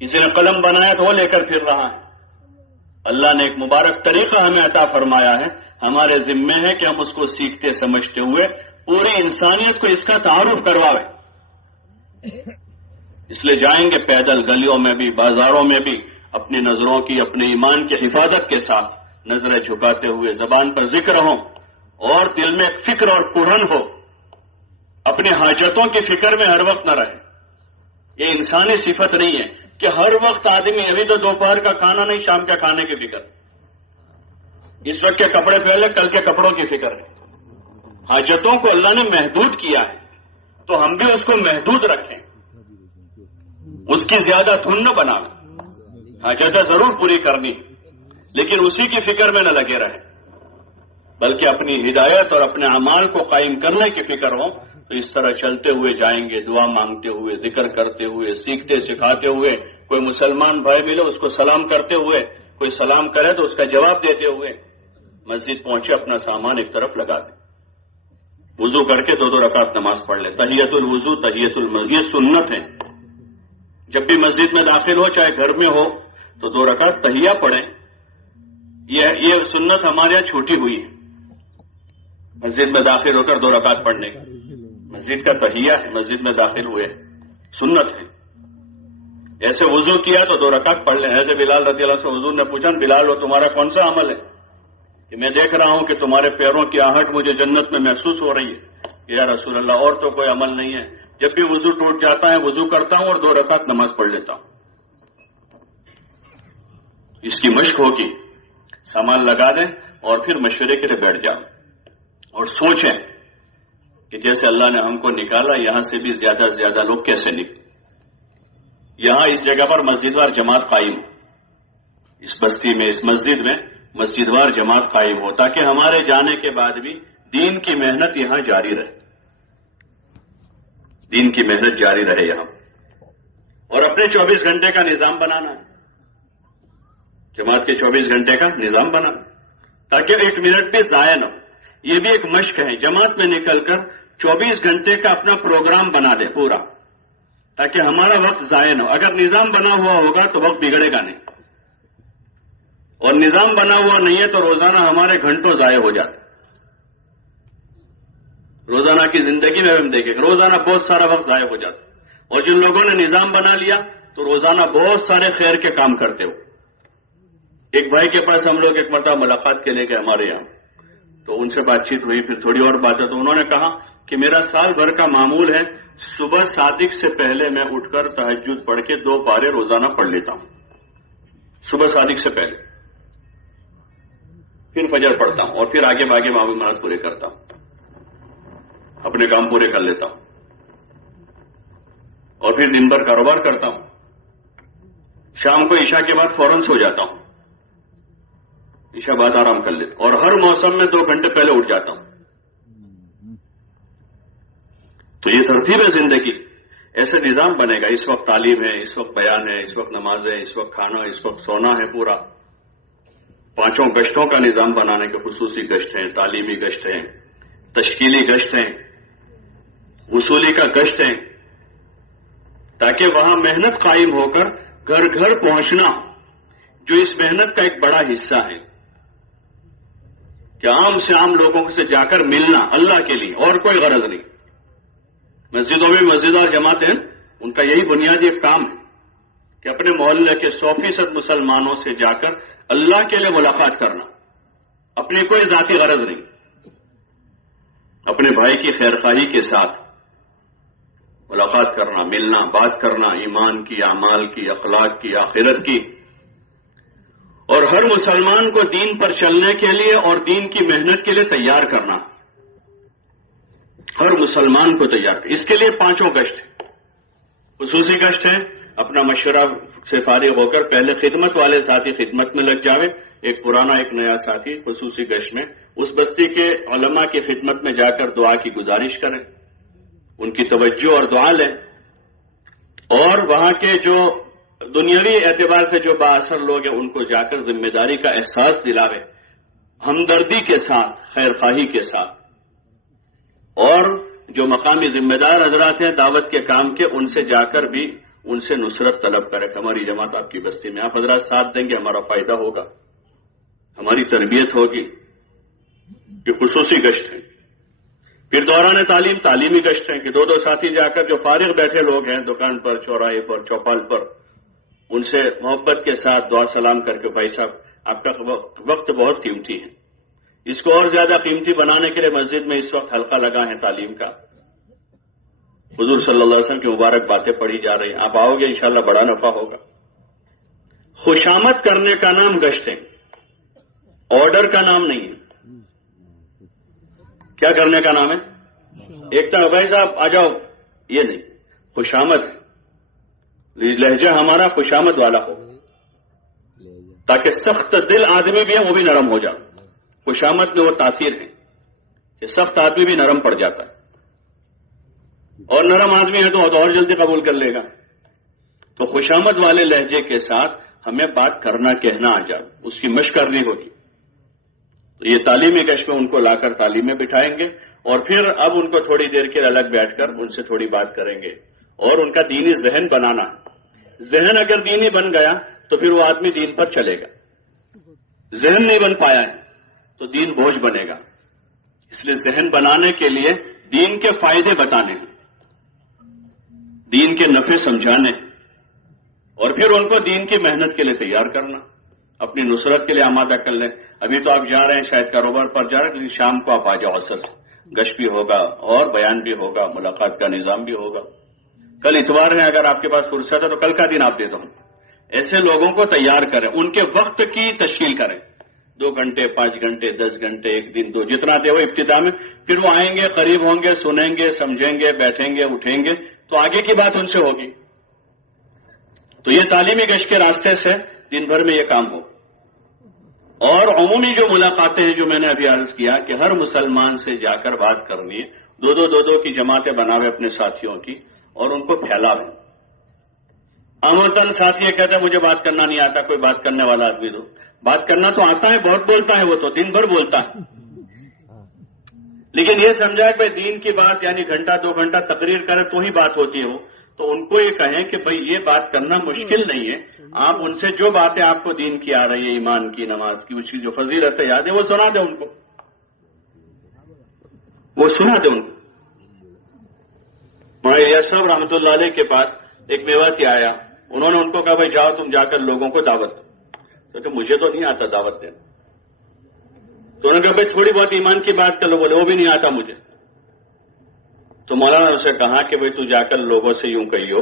کسی نے قلم بنایا تو وہ لے کر پھر رہا ہے۔ اللہ نے ایک مبارک طریقہ ہمیں عطا فرمایا ہے، ہمارے ذمے ہے کہ ہم اس کو سیکھتے سمجھتے ہوئے پوری انسانیت کو اس کا تعارف کرواویں۔ اس لیے جائیں گے پیدل، گلیوں میں بھی، بازاروں میں بھی، اپنی نظروں کی، اپنے ایمان کی حفاظت کے ساتھ نظریں جھکاتے ہوئے، زبان پر ذکر ہو اور دل میں فکر اور پرہن ہو، اپنی حاجتوں کی فکر میں ہر وقت نہ رہے۔ یہ انسانی صفت نہیں ہے کہ ہر وقت آدمی، ابھی تو دوپہر کا کھانا نہیں، شام کے کھانے کی فکر، اس وقت کے کپڑے پہلے، کل کے کپڑوں کی فکر ہے۔ حاجتوں کو اللہ نے محدود کیا ہے تو ہم بھی اس کو محدود رکھیں، اس کی زیادہ دھن نہ بنائیں۔ حاجتیں ضرور پوری کرنی لیکن اسی کی فکر میں نہ لگے رہے، بلکہ اپنی ہدایت اور اپنے اعمال کو قائم کرنے کی فکر ہو۔ تو اس طرح چلتے ہوئے جائیں گے، دعا مانگتے ہوئے، ذکر کرتے ہوئے، سیکھتے سکھاتے ہوئے، کوئی مسلمان بھائی ملے اس کو سلام کرتے ہوئے، کوئی سلام کرے تو اس کا جواب دیتے ہوئے مسجد پہنچے، اپنا سامان ایک طرف لگا دیں، وضو کر کے 2 رکعت نماز پڑھ لیں۔ تحیۃ الوضو، تحیۃ المسجد، یہ سنت ہے۔ جب بھی مسجد میں داخل ہو، چاہے گھر میں ہو، تو 2 رکعت تحیہ پڑھیں۔ یہ سنت ہمارے یہاں چھوٹی ہوئی ہے، مسجد میں داخل ہو کر 2 رکعت پڑھنے کا۔ مسجد کا تحیہ ہے، مسجد میں داخل ہوئے، سنت ہے۔ ایسے وضو کیا تو 2 رکعت پڑھ لیں۔ ایسے بلال رضی اللہ عنہ سے حضور نے پوچھا، بلال وہ تمہارا کون سا عمل ہے کہ میں دیکھ رہا ہوں کہ تمہارے پیروں کی آہٹ مجھے جنت میں محسوس ہو رہی ہے؟ یا رسول اللہ، اور تو کوئی عمل نہیں ہے، جب بھی وضو ٹوٹ جاتا ہے وضو کرتا ہوں اور 2 رکعت نماز پڑھ لیتا ہوں۔ اس کی مشق ہوگی، سامان لگا دیں اور پھر مشورے کے لیے بیٹھ جاؤ اور سوچیں کہ جیسے اللہ نے ہم کو نکالا، یہاں سے بھی زیادہ سے زیادہ لوگ کیسے نکلے۔ یہاں اس جگہ پر مسجد وار جماعت قائم ہو، اس بستی میں، اس مسجد میں مسجد وار جماعت قائم ہو، تاکہ ہمارے جانے کے بعد بھی دین کی محنت یہاں جاری رہے، دین کی محنت جاری رہے یہاں۔ اور اپنے 24 گھنٹے کا نظام بنانا ہے، جماعت کے 24 گھنٹے کا نظام بنانا، تاکہ 1 منٹ بھی ضائع نہ ہو۔ یہ بھی ایک مشق ہے، جماعت میں نکل کر 24 گھنٹے کا اپنا پروگرام بنا دے پورا، تاکہ ہمارا وقت ضائع نہ ہو۔ اگر نظام بنا ہوا ہوگا تو وقت بگڑے گا نہیں، اور نظام بنا ہوا نہیں ہے تو روزانہ ہمارے گھنٹوں ضائع ہو جاتے۔ روزانہ کی زندگی میں ہم دیکھیں کہ روزانہ بہت سارا وقت ضائع ہو جاتا، اور جن لوگوں نے نظام بنا لیا تو روزانہ بہت سارے خیر کے کام کرتے ہو۔ ایک بھائی کے پاس ہم لوگ ایک مرتبہ ملاقات کے لے گئے ہمارے یہاں، تو ان سے بات چیت ہوئی، پھر تھوڑی اور بات ہے تو انہوں نے کہا کہ میرا سال بھر کا معمول ہے، صبح صادق سے پہلے میں اٹھ کر تہجد پڑھ کے 2 پارے روزانہ پڑھ لیتا ہوں، صبح صادق سے پہلے، پھر فجر پڑھتا ہوں اور پھر آگے باگے معمولات پورے کرتا ہوں، اپنے کام پورے کر لیتا ہوں، اور پھر دن بھر کاروبار کرتا ہوں، شام کو عشاء کے بعد فوراً سو جاتا ہوں، عشاء بعد آرام کر لیتا ہوں، اور ہر موسم میں 2 گھنٹے پہلے اٹھ جاتا ہوں۔ تو یہ ترتیب ہے زندگی، ایسے نظام بنے گا۔ اس وقت تعلیم ہے، اس وقت بیان ہے، اس وقت نماز ہے، اس وقت کھانا، اس وقت سونا ہے، پورا 5 گشتوں کا نظام بنانے کے، خصوصی گشت ہیں، تعلیمی گشت ہیں، تشکیلی گشت ہیں، وصولی کا گشت ہیں، تاکہ وہاں محنت قائم ہو کر گھر گھر پہنچنا، جو اس محنت کا ایک بڑا حصہ ہے کہ عام سے عام لوگوں سے جا کر ملنا اللہ کے لیے، اور کوئی غرض نہیں۔ مسجدوں میں مسجد اور جماعت ہیں، ان کا یہی بنیادی ایک کام ہے کہ اپنے محلے کے 100% مسلمانوں سے جا کر اللہ کے لیے ملاقات کرنا، اپنی کوئی ذاتی غرض نہیں، اپنے بھائی کی خیرخواہی کے ساتھ ملاقات کرنا، ملنا، بات کرنا، ایمان کی، اعمال کی، اخلاق کی، آخرت کی، اور ہر مسلمان کو دین پر چلنے کے لیے اور دین کی محنت کے لیے تیار کرنا، ہر مسلمان کو تیار کرنا۔ اس کے لیے 5 گشت ہے، خصوصی گشت ہے، اپنا مشورہ سے فارغ ہو کر پہلے خدمت والے ساتھی خدمت میں لگ جاوے، ایک پرانا ایک نیا ساتھی خصوصی گشت میں اس بستی کے علماء کی خدمت میں جا کر دعا کی گزارش کریں، ان کی توجہ اور دعا لیں، اور وہاں کے جو دنیاوی اعتبار سے جو بااثر لوگ ہیں ان کو جا کر ذمہ داری کا احساس دلاوے، ہمدردی کے ساتھ، خیر خواہی کے ساتھ، اور جو مقامی ذمہ دار حضرات ہیں دعوت کے کام کے، ان سے جا کر بھی ان سے نصرت طلب کرے کہ ہماری جماعت آپ کی بستی میں، آپ حضرات ساتھ دیں گے، ہمارا فائدہ ہوگا، ہماری تربیت ہوگی. یہ خصوصی گشت ہے. پھر دوران تعلیم تعلیمی گشت ہیں کہ دو ساتھی جا کر جو فارغ بیٹھے لوگ ہیں دکان پر، چوراہے پر، چوپال پر، ان سے محبت کے ساتھ دعا سلام کر کے بھائی صاحب آپ کا وقت بہت قیمتی ہے، اس کو اور زیادہ قیمتی بنانے کے لیے مسجد میں اس وقت حلقہ لگا ہے تعلیم کا، حضور صلی اللہ علیہ وسلم کی مبارک باتیں پڑھی جا رہی ہیں، آپ آؤ گے انشاءاللہ بڑا نفع ہوگا. خوشامد کرنے کا نام گشت ہے، آرڈر کا نام نہیں ہے. کیا کرنے کا نام ہے؟ ایک تو بھائی صاحب آ جاؤ، یہ نہیں، خوشامد ہے. لہجہ ہمارا خوشامد والا ہو تاکہ سخت دل آدمی بھی ہے وہ بھی نرم ہو جائے. خوشامد میں وہ تاثیر ہے کہ سخت آدمی بھی نرم پڑ جاتا ہے، اور نرم آدمی ہے تو اور جلدی قبول کر لے گا. تو خوشامد والے لہجے کے ساتھ ہمیں بات کرنا کہنا آ جائے، اس کی مشق کرنی ہوگی. تو یہ تعلیمی کش میں ان کو لا کر تعلیم میں بٹھائیں گے، اور پھر اب ان کو تھوڑی دیر کے الگ بیٹھ کر ان سے تھوڑی بات کریں گے، اور ان کا دینی ذہن بنانا. ذہن اگر دینی بن گیا تو پھر وہ آدمی دین پر چلے گا. ذہن نہیں بن پایا ہے تو دین بوجھ بنے گا. اس لیے ذہن بنانے کے لیے دین کے فائدے بتانے ہیں، دین کے نفع سمجھانے، اور پھر ان کو دین کی محنت کے لیے تیار کرنا، اپنی نصرت کے لیے آمادہ کر لیں. ابھی تو آپ جا رہے ہیں شاید کاروبار پر جا رہے ہیں، لیکن شام کو آپ آ جاؤ، اثر سے گشت بھی ہوگا اور بیان بھی ہوگا، ملاقات کا نظام بھی ہوگا. کل اتوار ہے، اگر آپ کے پاس فرصت ہے تو کل کا دن آپ دے دو. ایسے لوگوں کو تیار کریں، ان کے وقت کی تشکیل کریں، 2 گھنٹے 5 گھنٹے 10 گھنٹے 1 دن 2 جتنا دے وہ ابتدا میں. پھر وہ آئیں گے، قریب ہوں گے، سنیں گے، سمجھیں گے، بیٹھیں گے، اٹھیں گے، تو آگے کی بات ان سے ہوگی. تو یہ تعلیمی گشت کے راستے سے دن بھر میں یہ کام ہو. اور عمومی جو ملاقاتیں ہیں جو میں نے ابھی عرض کیا کہ ہر مسلمان سے جا کر بات کرنی ہے، دو کی جماعتیں بناوے اپنے ساتھیوں کی اور ان کو پھیلاوے. عموماً ساتھی کہتے ہیں مجھے بات کرنا نہیں آتا، کوئی بات کرنے والا آدمی دو. بات کرنا تو آتا ہے، بہت بولتا ہے، وہ تو دن بھر بولتا ہے، لیکن یہ سمجھا کہ بھائی دین کی بات یعنی گھنٹہ 2 گھنٹہ تقریر کرے تو ہی بات ہوتی ہو. تو ان کو یہ کہیں کہ بھئی یہ بات کرنا مشکل نہیں ہے، آپ ان سے جو باتیں آپ کو دین کی آ رہی ہے، ایمان کی، نماز کی، اس کی جو فضیلت یاد ہے وہ سنا دیں ان کو، وہ سنا دیں ان کو. مولانا الیاس صاحب رحمۃ اللہ علیہ کے پاس ایک میواتی آیا، انہوں نے ان کو کہا بھائی جاؤ تم جا کر لوگوں کو دعوت دو. تو مجھے تو نہیں آتا دعوت دینا. تو انہوں نے کہا بھائی تھوڑی بہت ایمان کی بات کر لو. بولے وہ بھی نہیں آتا مجھے. تو مولانا نے اسے کہا کہ بھئی تو جا کر لوگوں سے یوں کہیو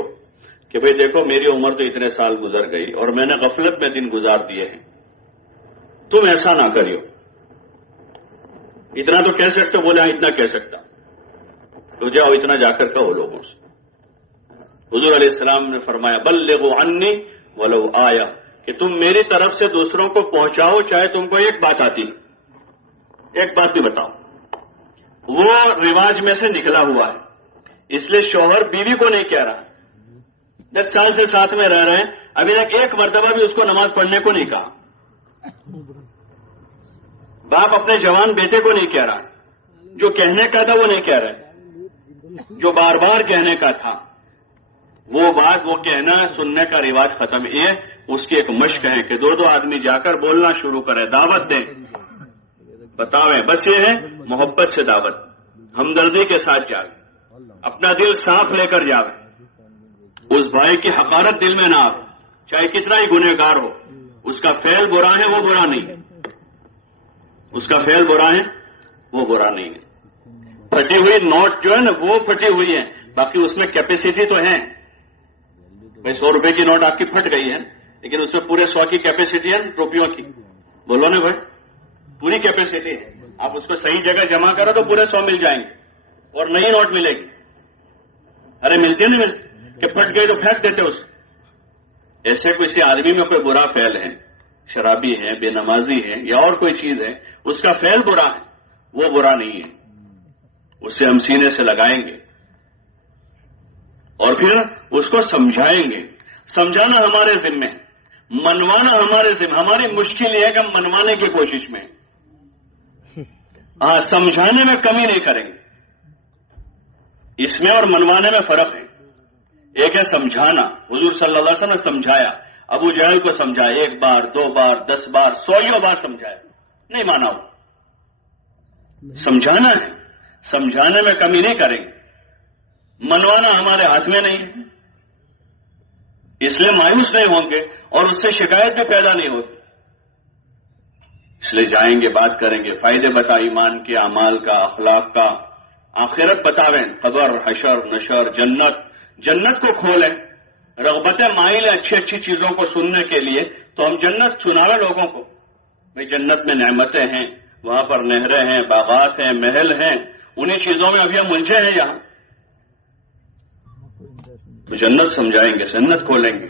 کہ بھئی دیکھو میری عمر تو اتنے سال گزر گئی اور میں نے غفلت میں دن گزار دیے ہیں، تم ایسا نہ کریو. اتنا تو کہہ سکتے. بولے ہاں اتنا کہہ سکتا. تو جاؤ اتنا جا کر کہو لوگوں سے. حضور علیہ السلام نے فرمایا بلغوا عنی ولو آیا، کہ تم میری طرف سے دوسروں کو پہنچاؤ چاہے تم کو ایک بات آتی، ایک بات بھی بتاؤ. وہ رواج میں سے نکلا ہوا ہے، اس لیے شوہر بیوی کو نہیں کہہ رہا. 10 سال سے ساتھ میں رہ رہے ہیں، ابھی تک ایک مرتبہ بھی اس کو نماز پڑھنے کو نہیں کہا. باپ اپنے جوان بیٹے کو نہیں کہہ رہا، جو کہنے کا تھا وہ نہیں کہہ رہے، جو بار بار کہنے کا تھا وہ بات وہ کہنا سننے کا رواج ختم. یہ اس کی ایک مشق ہے کہ 2 آدمی جا کر بولنا شروع کرے، دعوت دیں، بتاویں. بس یہ ہے محبت سے دعوت، ہمدردی کے ساتھ جاوے، اپنا دل صاف لے کر جاوے. اس بھائی کی حقارت دل میں نہ آئے، چاہے کتنا ہی گنہگار ہو. اس کا فعل برا ہے وہ برا نہیں ہے، اس کا فعل برا ہے وہ برا نہیں ہے. پھٹی ہوئی نوٹ جو ہے نا وہ پھٹی ہوئی ہے، باقی اس میں کیپیسٹی تو ہے. بھائی 100 روپے کی نوٹ آپ کی پھٹ گئی ہے، لیکن اس میں پورے 100 کی کیپیسٹی ہے روپیوں کی. بولو نا بھائی، پوری کیپیسٹی ہے. آپ اس کو صحیح جگہ جمع کرو تو پورے 100 مل جائیں گے اور نئی نوٹ ملے گی. ارے ملتے نہیں ملتے کہ پھٹ گئی تو پھینک دیتے اس. ایسے کسی آدمی میں کوئی برا فعل ہے، شرابی ہے، بے نمازی ہے یا اور کوئی چیز ہے، اس کا فعل برا ہے، وہ برا نہیں ہے، اسے ہم سینے سے لگائیں گے اور پھر اس کو سمجھائیں گے. سمجھانا ہمارے ذمہ ہے، منوانا ہمارے ذمہ. ہماری مشکل یہ ہے کہ ہم منوانے کی کوشش میں، ہاں سمجھانے میں کمی نہیں کریں گے. اس میں اور منوانے میں فرق ہے. ایک ہے سمجھانا. حضور صلی اللہ علیہ وسلم نے سمجھایا, ابو جہل کو سمجھایا 1 بار 2 بار 10 بار 100 بار سمجھایا, نہیں مانا وہ. سمجھانا ہے, سمجھانے میں کمی نہیں کریں گے. منوانا ہمارے ہاتھ میں نہیں ہے, اس لیے مایوس نہیں ہوں گے اور اس سے شکایت بھی پیدا نہیں ہوگی. اس لیے جائیں گے, بات کریں گے, فائدے بتا ایمان کے, اعمال کا, اخلاق کا, آخرت بتاویں, قبر, حشر, نشر, جنت کو کھولیں. رغبتیں مائل ہیں اچھی اچھی چیزوں کو سننے کے لیے, تو ہم جنت سناویں لوگوں کو. بھائی جنت میں نعمتیں ہیں, وہاں پر نہریں ہیں, باغات ہیں, محل ہیں, انہی چیزوں میں ابھی ہم الجھے ہیں یہاں. تو جنت سمجھائیں گے, جنت کھولیں گے,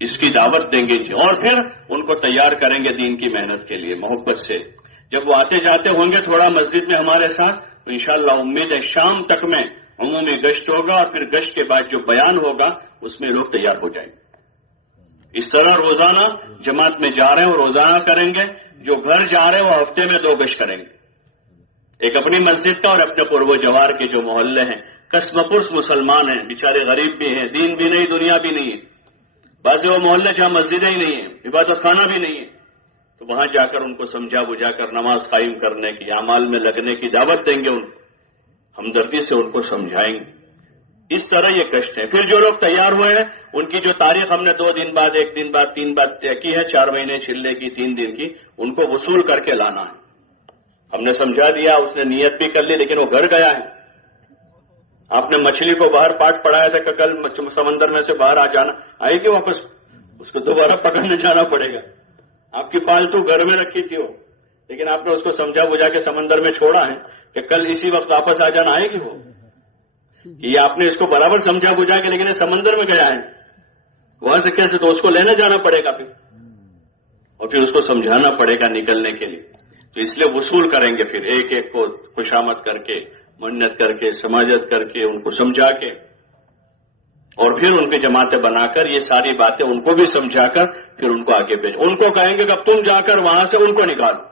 اس کی دعوت دیں گے اور پھر ان کو تیار کریں گے دین کی محنت کے لیے محبت سے. جب وہ آتے جاتے ہوں گے تھوڑا مسجد میں ہمارے ساتھ, تو انشاءاللہ امید ہے شام تک میں عمومی گشت ہوگا اور پھر گشت کے بعد جو بیان ہوگا اس میں لوگ تیار ہو جائیں گے. اس طرح روزانہ جماعت میں جا رہے ہیں وہ روزانہ کریں گے, جو گھر جا رہے ہیں وہ ہفتے میں 2 گشت کریں گے. ایک اپنی مسجد کا اور اپنے قرب و جوار کے جو محلے ہیں, قسم پرس مسلمان ہیں, بیچارے غریب بھی ہیں, دین بھی نہیں دنیا بھی نہیں ہے. بعض وہ محلے جہاں مسجدیں ہی نہیں ہیں, عبادت خانہ بھی نہیں ہے, تو وہاں جا کر ان کو سمجھا بجھا کر نماز قائم کرنے کی, اعمال میں لگنے کی دعوت دیں گے. ان ہمدردی سے ان کو سمجھائیں گے. اس طرح یہ کشت ہے. پھر جو لوگ تیار ہوئے ہیں ان کی جو تاریخ ہم نے 2 دن بعد 1 دن بعد 3 بعد طے کی ہے, 4 مہینے چلنے کی 3 دن کی, ان کو وصول کر کے لانا ہے. ہم نے سمجھا دیا, اس نے نیت بھی کر لی, لیکن وہ گھر گیا ہے. آپ نے مچھلی کو باہر پاٹ پڑایا تھا کہ کل سمندر میں سے باہر آ جانا, آئے گی واپس, اس کو دوبارہ پکڑنے جانا پڑے گا. آپ کی پالتو گھر میں رکھی تھی وہ, لیکن آپ نے اس کو سمجھا بجھا کے سمندر میں چھوڑا ہے کہ کل اسی وقت واپس آ جانا, آئے گی وہ. یہ آپ نے اس کو برابر سمجھا بجھا کے, لیکن یہ سمندر میں گیا ہے, وہاں سے کیسے, تو اس کو لینے جانا پڑے گا پھر, اور پھر اس کو سمجھانا پڑے گا نکلنے کے لیے. تو اس لیے وصول کریں گے پھر ایک ایک کو خوشامد کر کے, منت کر کے, سماجت کر کے, ان کو سمجھا کے, اور پھر ان کی جماعتیں بنا کر یہ ساری باتیں ان کو بھی سمجھا کر پھر ان کو آگے بھیجیں. ان کو کہیں گے کہ اب تم جا کر وہاں سے ان کو نکالو,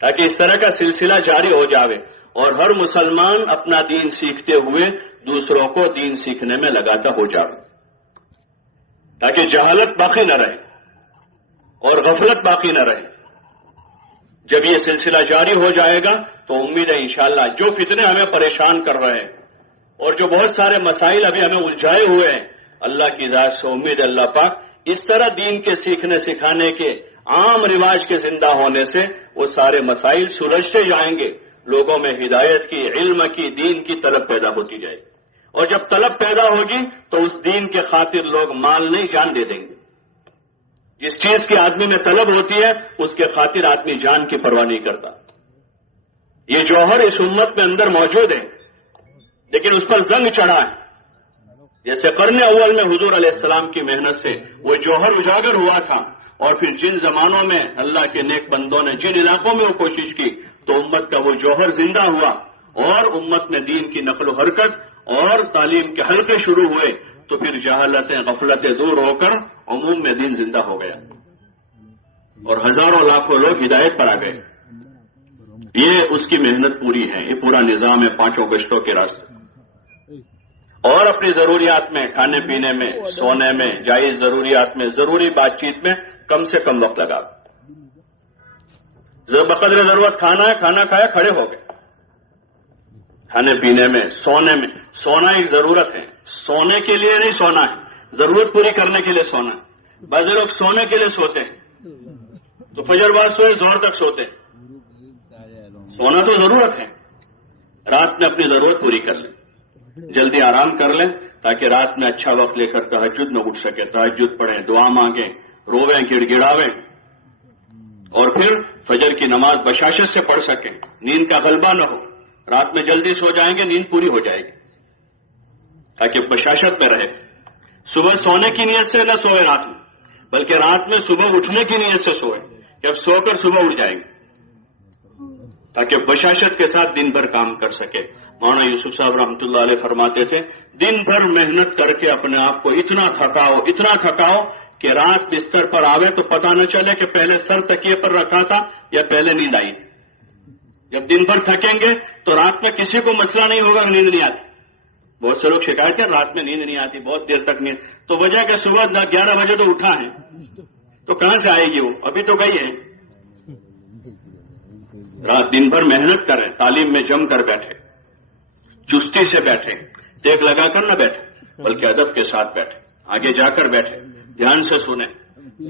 تاکہ اس طرح کا سلسلہ جاری ہو جاوے اور ہر مسلمان اپنا دین سیکھتے ہوئے دوسروں کو دین سیکھنے میں لگاتا ہو جاوے, تاکہ جہالت باقی نہ رہے اور غفلت باقی نہ رہے. جب یہ سلسلہ جاری ہو جائے گا تو امید ہے انشاءاللہ جو فتنے ہمیں پریشان کر رہے ہیں اور جو بہت سارے مسائل ابھی ہمیں الجھائے ہوئے ہیں, اللہ کی ذات سے امید ہے اللہ پاک اس طرح دین کے سیکھنے سکھانے کے عام رواج کے زندہ ہونے سے وہ سارے مسائل سلجھتے جائیں گے. لوگوں میں ہدایت کی, علم کی, دین کی طلب پیدا ہوتی جائے گی, اور جب طلب پیدا ہوگی تو اس دین کے خاطر لوگ مال نہیں جان دے دیں گے. جس چیز کی آدمی میں طلب ہوتی ہے اس کے خاطر آدمی جان کی پرواہ نہیں کرتا. یہ جوہر اس امت میں اندر موجود ہے, لیکن اس پر زنگ چڑھا ہے. جیسے قرن اول میں حضور علیہ السلام کی محنت سے وہ جوہر اجاگر ہوا تھا, اور پھر جن زمانوں میں اللہ کے نیک بندوں نے جن علاقوں میں وہ کوشش کی تو امت کا وہ جوہر زندہ ہوا, اور امت میں دین کی نقل و حرکت اور تعلیم کے حلقے شروع ہوئے, تو پھر جہالتیں غفلتیں دور ہو کر عموم میں دین زندہ ہو گیا اور ہزاروں لاکھوں لوگ ہدایت پر آ گئے. یہ اس کی محنت پوری ہے, یہ پورا نظام ہے 5 گشتوں کے راستے. اور اپنی ضروریات میں, کھانے پینے میں, سونے میں, جائز ضروریات میں, ضروری بات چیت میں کم سے کم وقت لگا. بقدر ضرورت کھانا ہے, کھانا کھایا, کھڑے ہو گئے. کھانے پینے میں, سونے میں, سونا ایک ضرورت ہے, سونے کے لیے نہیں سونا ہے, ضرورت پوری کرنے کے لیے سونا ہے. بعض لوگ سونے کے لیے سوتے ہیں تو فجر بعد سوئے زور تک سوتے ہیں. سونا تو ضرورت ہے, رات میں اپنی ضرورت پوری کر لیں, جلدی آرام کر لیں تاکہ رات میں اچھا وقت لے کر تہجد میں اٹھ سکے, تہجد پڑھیں, دعا مانگیں, رویں, گڑ گڑاویں, اور پھر فجر کی نماز بشاشت سے پڑھ سکیں, نیند کا غلبہ نہ ہو. رات میں جلدی سو جائیں گے, نیند پوری ہو جائے گی, تاکہ بشاشت میں رہے. صبح سونے کی نیت سے نہ سوئے رات میں, بلکہ رات میں صبح اٹھنے کی نیت سے سوئے کہ اب سو کر صبح اٹھ جائیں گے, تاکہ بشاشت کے ساتھ دن بھر کام کر سکے. مولانا یوسف صاحب رحمۃ اللہ علیہ فرماتے تھے, دن بھر محنت کر کے اپنے آپ کو اتنا تھکاؤ کہ رات بستر پر آوے تو پتہ نہ چلے کہ پہلے سر تکیے پر رکھا تھا یا پہلے نیند آئی تھی. جب دن بھر تھکیں گے تو رات میں کسی کو مسئلہ نہیں ہوگا نیند نہیں آتی. بہت سے لوگ شکایت کریں رات میں نیند نہیں آتی, بہت دیر تک نیند, تو وجہ کہ صبح 11 بجے تو اٹھا ہے, تو کہاں سے آئے گی وہ, ابھی تو گئی ہے. رات دن بھر محنت کریں, تعلیم میں جم کر بیٹھے, چستی سے بیٹھے, ٹیک لگا کر نہ بیٹھے بلکہ ادب کے ساتھ بیٹھے, آگے جا کر بیٹھے, دھیان سے سنیں,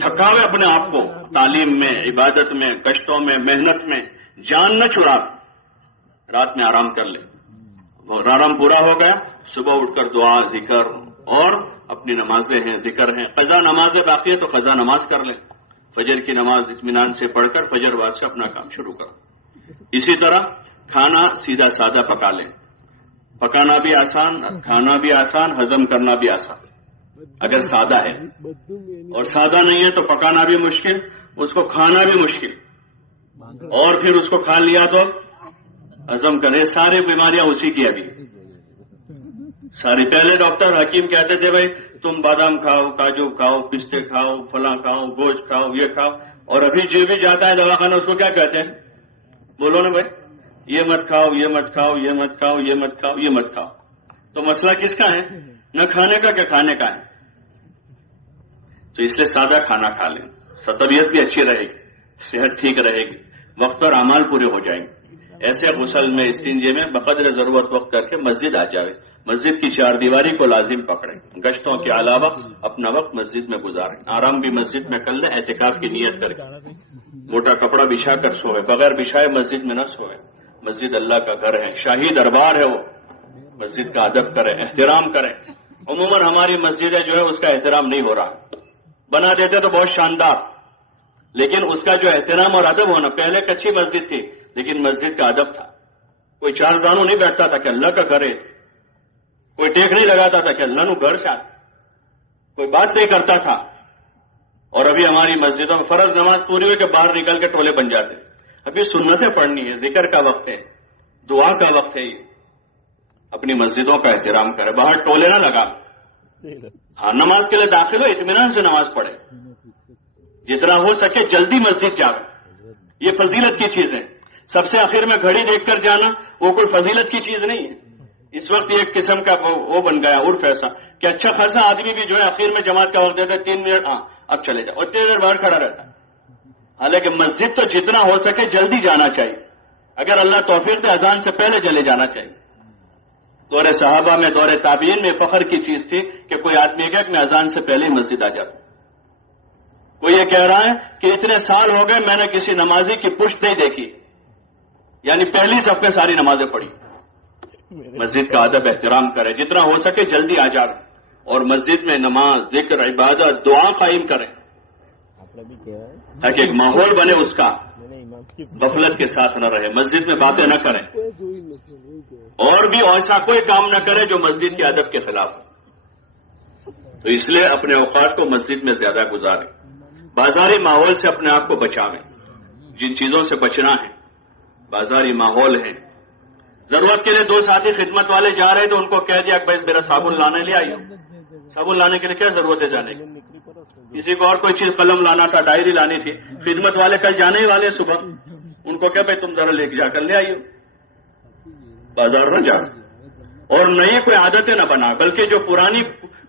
تھکاوے اپنے آپ کو تعلیم میں, عبادت میں, کشتوں میں, محنت میں, جان نہ چھڑا, رات میں آرام کر لے. آرام پورا ہو گیا, صبح اٹھ کر دعا, ذکر اور اپنی نمازیں ہیں, ذکر ہیں. قضا نمازیں باقی ہے تو قضا نماز کر لیں. فجر کی نماز اطمینان سے پڑھ کر فجر بعد سے اپنا کام شروع کرو. اسی طرح کھانا سیدھا سادہ پکا لیں. پکانا بھی آسان, کھانا بھی آسان, ہضم کرنا بھی آسان اگر سادہ ہے, اور سادہ نہیں ہے تو پکانا بھی مشکل, اس کو کھانا بھی مشکل, اور پھر اس کو کھا لیا تو ہضم کرے. ساری بیماریاں اسی کی ابھی ساری. پہلے ڈاکٹر حکیم کہتے تھے بھائی تم بادام کھاؤ, کاجو کھاؤ, پستے کھاؤ, فلاں کھاؤ, گوشت کھاؤ, یہ کھاؤ, اور ابھی جو بھی جاتا ہے دواخانہ اس کو کیا کہتے ہیں, بولو نا بھائی, یہ مت کھاؤ, یہ مت کھاؤ, یہ مت کھاؤ, یہ مت کھاؤ, یہ مت کھاؤ. تو مسئلہ کس کا ہے, نہ کھانے کا کہ کھانے کا ہے. تو اس لیے سادہ کھانا کھا لیں, طبیعت بھی اچھی رہے گی, صحت ٹھیک رہے گی, وقت پر اعمال پورے ہو جائیں گے. ایسے غسل میں, استنجے میں بقدر ضرورت وقت کر کے مسجد آ جاوے, مسجد کی 4 دیواری کو لازم پکڑیں. گشتوں کے علاوہ اپنا وقت مسجد میں گزاریں. آرام بھی مسجد میں کر لیں, اعتکاف کی نیت کریں. موٹا کپڑا بچھا کر سوئے, بغیر بچھائے مسجد میں نہ سوئے. مسجد اللہ کا گھر ہے, شاہی دربار ہے, وہ مسجد کا ادب کریں, احترام کریں. عموماً ہماری مسجدیں جو ہے اس کا احترام نہیں ہو رہا. بنا دیتے تو بہت شاندار, لیکن اس کا جو احترام اور ادب ہونا, پہلے ایک اچھی مسجد تھی لیکن مسجد کا ادب تھا. کوئی 4 زانوں نہیں بیٹھتا تھا کہ اللہ کا گھر ہے, کوئی ٹیک نہیں لگاتا تھا کہ اللہ نو گھر سے, کوئی بات نہیں کرتا تھا. اور ابھی ہماری مسجدوں میں فرض نماز پوری ہوئی کہ باہر نکل کے ٹولے بن جاتے. ابھی سنتیں پڑھنی ہے, ذکر کا وقت ہے, دعا کا وقت ہے. یہ اپنی مسجدوں کا احترام کرے, باہر ٹولے نہ لگا. ہاں نماز کے لیے داخل ہو, اطمینان سے نماز پڑھے, جتنا ہو سکے جلدی مسجد جاوے. یہ فضیلت کی چیز ہے. سب سے آخر میں گھڑی دیکھ کر جانا وہ کوئی فضیلت کی چیز نہیں ہے. اس وقت ایک قسم کا وہ بن گیا عرف ایسا کہ اچھا خاصا آدمی بھی جو ہے آخر میں جماعت کا وقت دیتا ہے 3 منٹ, ہاں اب چلے جاؤ, اور 3 دیر باہر کھڑا رہتا ہے. حالانکہ مسجد تو جتنا ہو سکے جلدی جانا چاہیے. اگر اللہ توفیق دے اذان سے پہلے چلے جانا چاہیے. دور صحابہ میں, دور تابعین میں فخر کی چیز تھی کہ کوئی آدمی کہا کہ میں اذان سے پہلے ہی مسجد آ جاتا. کوئی یہ کہہ رہا ہے کہ اتنے سال ہو گئے میں نے کسی نمازی کی پشت نہیں دیکھی, یعنی پہلی صف میں ساری نمازیں پڑھی. مسجد کا ادب احترام کرے, جتنا ہو سکے جلدی آ جائے, اور مسجد میں نماز, ذکر, عبادت, دعا قائم کریں تاکہ ایک ماحول بنے اس کا, غفلت کے ساتھ نہ رہے, مسجد میں باتیں نہ کریں, اور بھی ایسا کوئی کام نہ کرے جو مسجد کے ادب کے خلاف ہو. تو اس لیے اپنے اوقات کو مسجد میں زیادہ گزاریں. بازاری ماحول سے اپنے آپ کو بچاویں. جن چیزوں سے بچنا ہے, بازاری ماحول ہے. ضرورت کے لیے 2 ساتھی خدمت والے جا رہے تو ان کو کہہ دیا کہ بھائی میرا صابن لانے لے آئیے. صابن لانے کے لیے کیا ضرورت ہے جانے کی؟ کسی کو اور کوئی چیز, قلم لانا تھا, ڈائری لانی تھی, خدمت والے کل جانے ہی والے صبح, ان کو کیا بھائی تم ذرا لے کے جا کر لے آئیے. بازار نہ جا, اور نئی کوئی عادتیں نہ بنا, بلکہ جو پرانی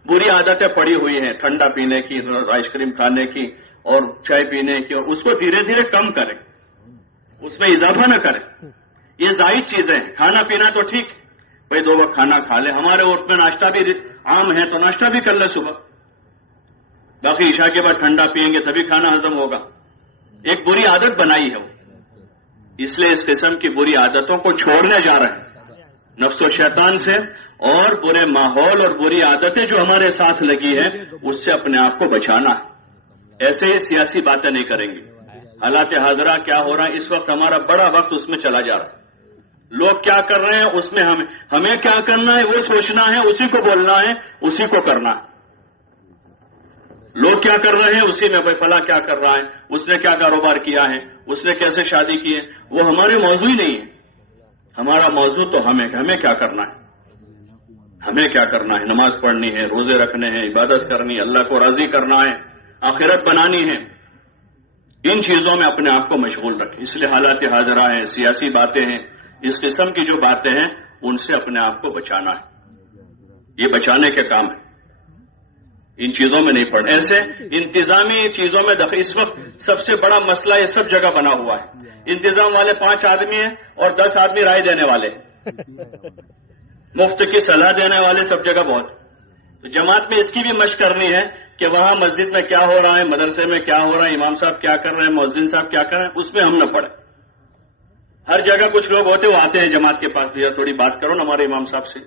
بری عادتیں پڑی ہوئی ہیں, ٹھنڈا پینے کی, آئس کریم کھانے کی اور چائے پینے کی, اور اس کو دھیرے دھیرے کم کریں, اس میں اضافہ نہ کریں. یہ زائد چیزیں ہیں. کھانا پینا تو ٹھیک, بھائی 2 وقت کھانا کھا لے. ہمارے وقت میں ناشتہ بھی عام ہے تو ناشتہ بھی کر لے صبح, باقی عشاء کے بعد ٹھنڈا پئیں گے تبھی کھانا ہضم ہوگا. ایک بری عادت بنائی ہے وہ. اس لیے اس قسم کی بری عادتوں کو چھوڑنے جا رہے ہیں نفس و شیطان سے, اور برے ماحول اور بری عادتیں جو ہمارے ساتھ لگی ہیں اس سے اپنے آپ کو بچانا ہے. ایسے ہی سیاسی باتیں نہیں کریں گے. حالات حاضرہ کیا ہو رہا ہے اس وقت, ہمارا بڑا وقت اس میں چلا جا رہا ہے. لوگ کیا کر رہے ہیں اس میں ہمیں کیا کرنا ہے وہ سوچنا ہے, اسی کو بولنا ہے, اسی کو کرنا ہے. لوگ کیا کر رہے ہیں اسی میں, بھائی فلاں کیا کر رہا ہے, اس نے کیا کاروبار کیا ہے, اس نے کیسے شادی کی ہے, وہ ہمارے موضوع ہی نہیں ہے. ہمارا موضوع تو ہمیں کیا کرنا ہے, ہمیں کیا کرنا ہے. نماز پڑھنی ہے, روزے رکھنے ہیں, عبادت کرنی ہے, اللہ کو راضی کرنا ہے, آخرت بنانی ہے. ان چیزوں میں اپنے آپ کو مشغول رکھیں. اس لیے حالات حاضرہ ہیں، سیاسی باتیں ہیں، اس قسم کی جو باتیں ہیں ان سے اپنے آپ کو بچانا ہے. یہ بچانے کے کام ہے، ان چیزوں میں نہیں پڑنا. ایسے انتظامی چیزوں میں دخل. اس وقت سب سے بڑا مسئلہ یہ سب جگہ بنا ہوا ہے. انتظام والے 5 آدمی ہیں اور 10 آدمی رائے دینے والے، مفت کی صلاح دینے والے سب جگہ بہت. تو جماعت میں اس کی بھی مشق کرنی ہے کہ وہاں مسجد میں کیا ہو رہا ہے، مدرسے میں کیا ہو رہا ہے، امام صاحب کیا کر رہے ہیں، مؤذن صاحب کیا کر رہے ہیں، اس میں ہم نہ پڑیں. ہر جگہ کچھ لوگ ہوتے وہ آتے ہیں جماعت کے پاس، بھیا تھوڑی بات کرو نا ہمارے امام صاحب سے،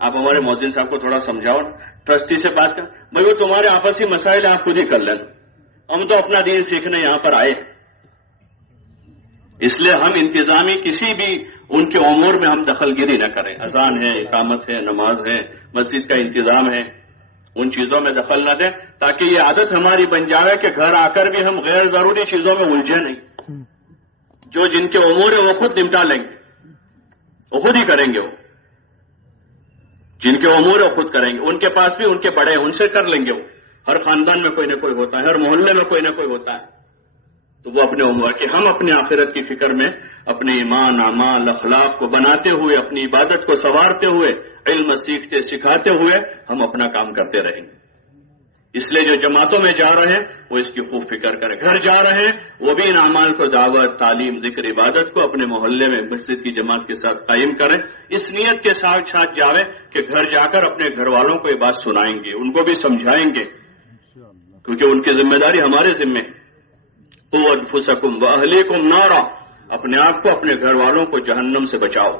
آپ ہمارے مؤذن صاحب کو تھوڑا سمجھاؤ، ٹرسٹی سے بات کر. بھائی وہ تمہارے آپسی مسائل آپ خود ہی کر لینا، ہم تو اپنا دین سیکھنے یہاں پر آئے. اس لیے ہم انتظامی کسی بھی ان کے امور میں ہم دخل گیری نہ کریں. اذان ہے، اقامت ہے، نماز ہے، مسجد کا انتظام ہے، ان چیزوں میں دخل نہ دیں تاکہ یہ عادت ہماری بن جائے کہ گھر آ کر بھی ہم غیر ضروری چیزوں میں الجھے نہیں. جو جن کے امور ہیں وہ خود نمٹا لیں گے، وہ خود ہی کریں گے. وہ جن کے امور ہیں وہ خود کریں گے. ان کے پاس بھی ان کے بڑے ہیں، ان سے کر لیں گے. وہ ہر خاندان میں کوئی نہ کوئی ہوتا ہے، ہر محلے میں کوئی نہ کوئی ہوتا ہے. تو وہ اپنے امور کہ ہم اپنے آخرت کی فکر میں اپنے ایمان، اعمال، اخلاق کو بناتے ہوئے، اپنی عبادت کو سنوارتے ہوئے، علم سیکھتے سکھاتے ہوئے ہم اپنا کام کرتے رہیں گے. اس لیے جو جماعتوں میں جا رہے ہیں وہ اس کی خوب فکر کریں. گھر جا رہے ہیں وہ بھی ان اعمال کو، دعوت، تعلیم، ذکر، عبادت کو اپنے محلے میں مسجد کی جماعت کے ساتھ قائم کریں. اس نیت کے ساتھ جاوے کہ گھر جا کر اپنے گھر والوں کو یہ بات سنائیں گے، ان کو بھی سمجھائیں گے، کیونکہ ان کی ذمہ داری ہمارے ذمے. قوا انفسکم واہلیکم نارا، اپنے آپ کو، اپنے گھر والوں کو جہنم سے بچاؤ.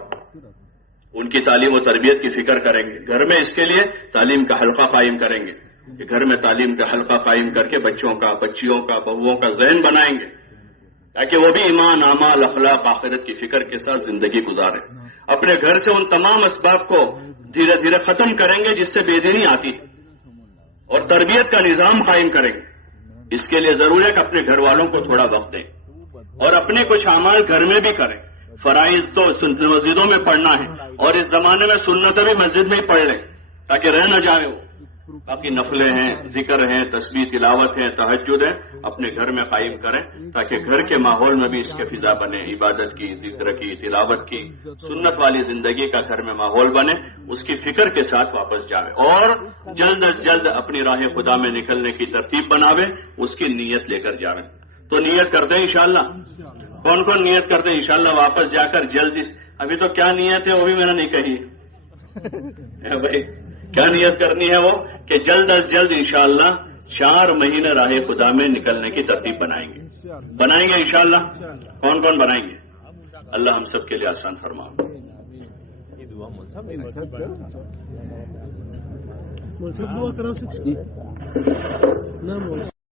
ان کی تعلیم و تربیت کی فکر کریں گے. گھر میں اس کے لیے تعلیم کا حلقہ قائم کریں گے کہ گھر میں تعلیم کا حلقہ قائم کر کے بچوں کا، بچیوں کا، بہوؤں کا ذہن بنائیں گے تاکہ وہ بھی ایمان، اعمال، اخلاق، آخرت کی فکر کے ساتھ زندگی گزاریں. اپنے گھر سے ان تمام اسباب کو دھیرے دھیرے ختم کریں گے جس سے بے دینی آتی ہے، اور تربیت کا نظام قائم کریں گے. اس کے لیے ضروری ہے کہ اپنے گھر والوں کو تھوڑا وقت دیں اور اپنے کچھ اعمال گھر میں بھی کریں. فرائض تو مسجدوں میں پڑھنا ہے، اور اس زمانے میں سنت بھی مسجد میں ہی پڑھ لیں تاکہ رہ نہ جائے. وہ باقی نفلیں ہیں، ذکر ہیں، تسبیح، تلاوت ہے، تہجد ہے، اپنے گھر میں قائم کریں تاکہ گھر کے ماحول میں بھی اس کے فضا بنے، عبادت کی، ذکر کی، تلاوت کی، سنت والی زندگی کا گھر میں ماحول بنے. اس کی فکر کے ساتھ واپس جاوے اور جلد از جلد اپنی راہ خدا میں نکلنے کی ترتیب بناوے، اس کی نیت لے کر جاوے. تو نیت کرتے ہیں انشاءاللہ. کون کون نیت کرتے ہیں انشاءاللہ واپس جا کر جلدی؟ ابھی تو کیا نیت ہے وہ بھی میں نے نہیں کہی بھائی. کیا نیت کرنی ہے وہ کہ جلد از جلد انشاءاللہ 4 مہینے راہ خدا میں نکلنے کی ترتیب بنائیں گے. بنائیں گے انشاءاللہ. کون کون بنائیں گے؟ اللہ ہم سب کے لیے آسان فرمائے.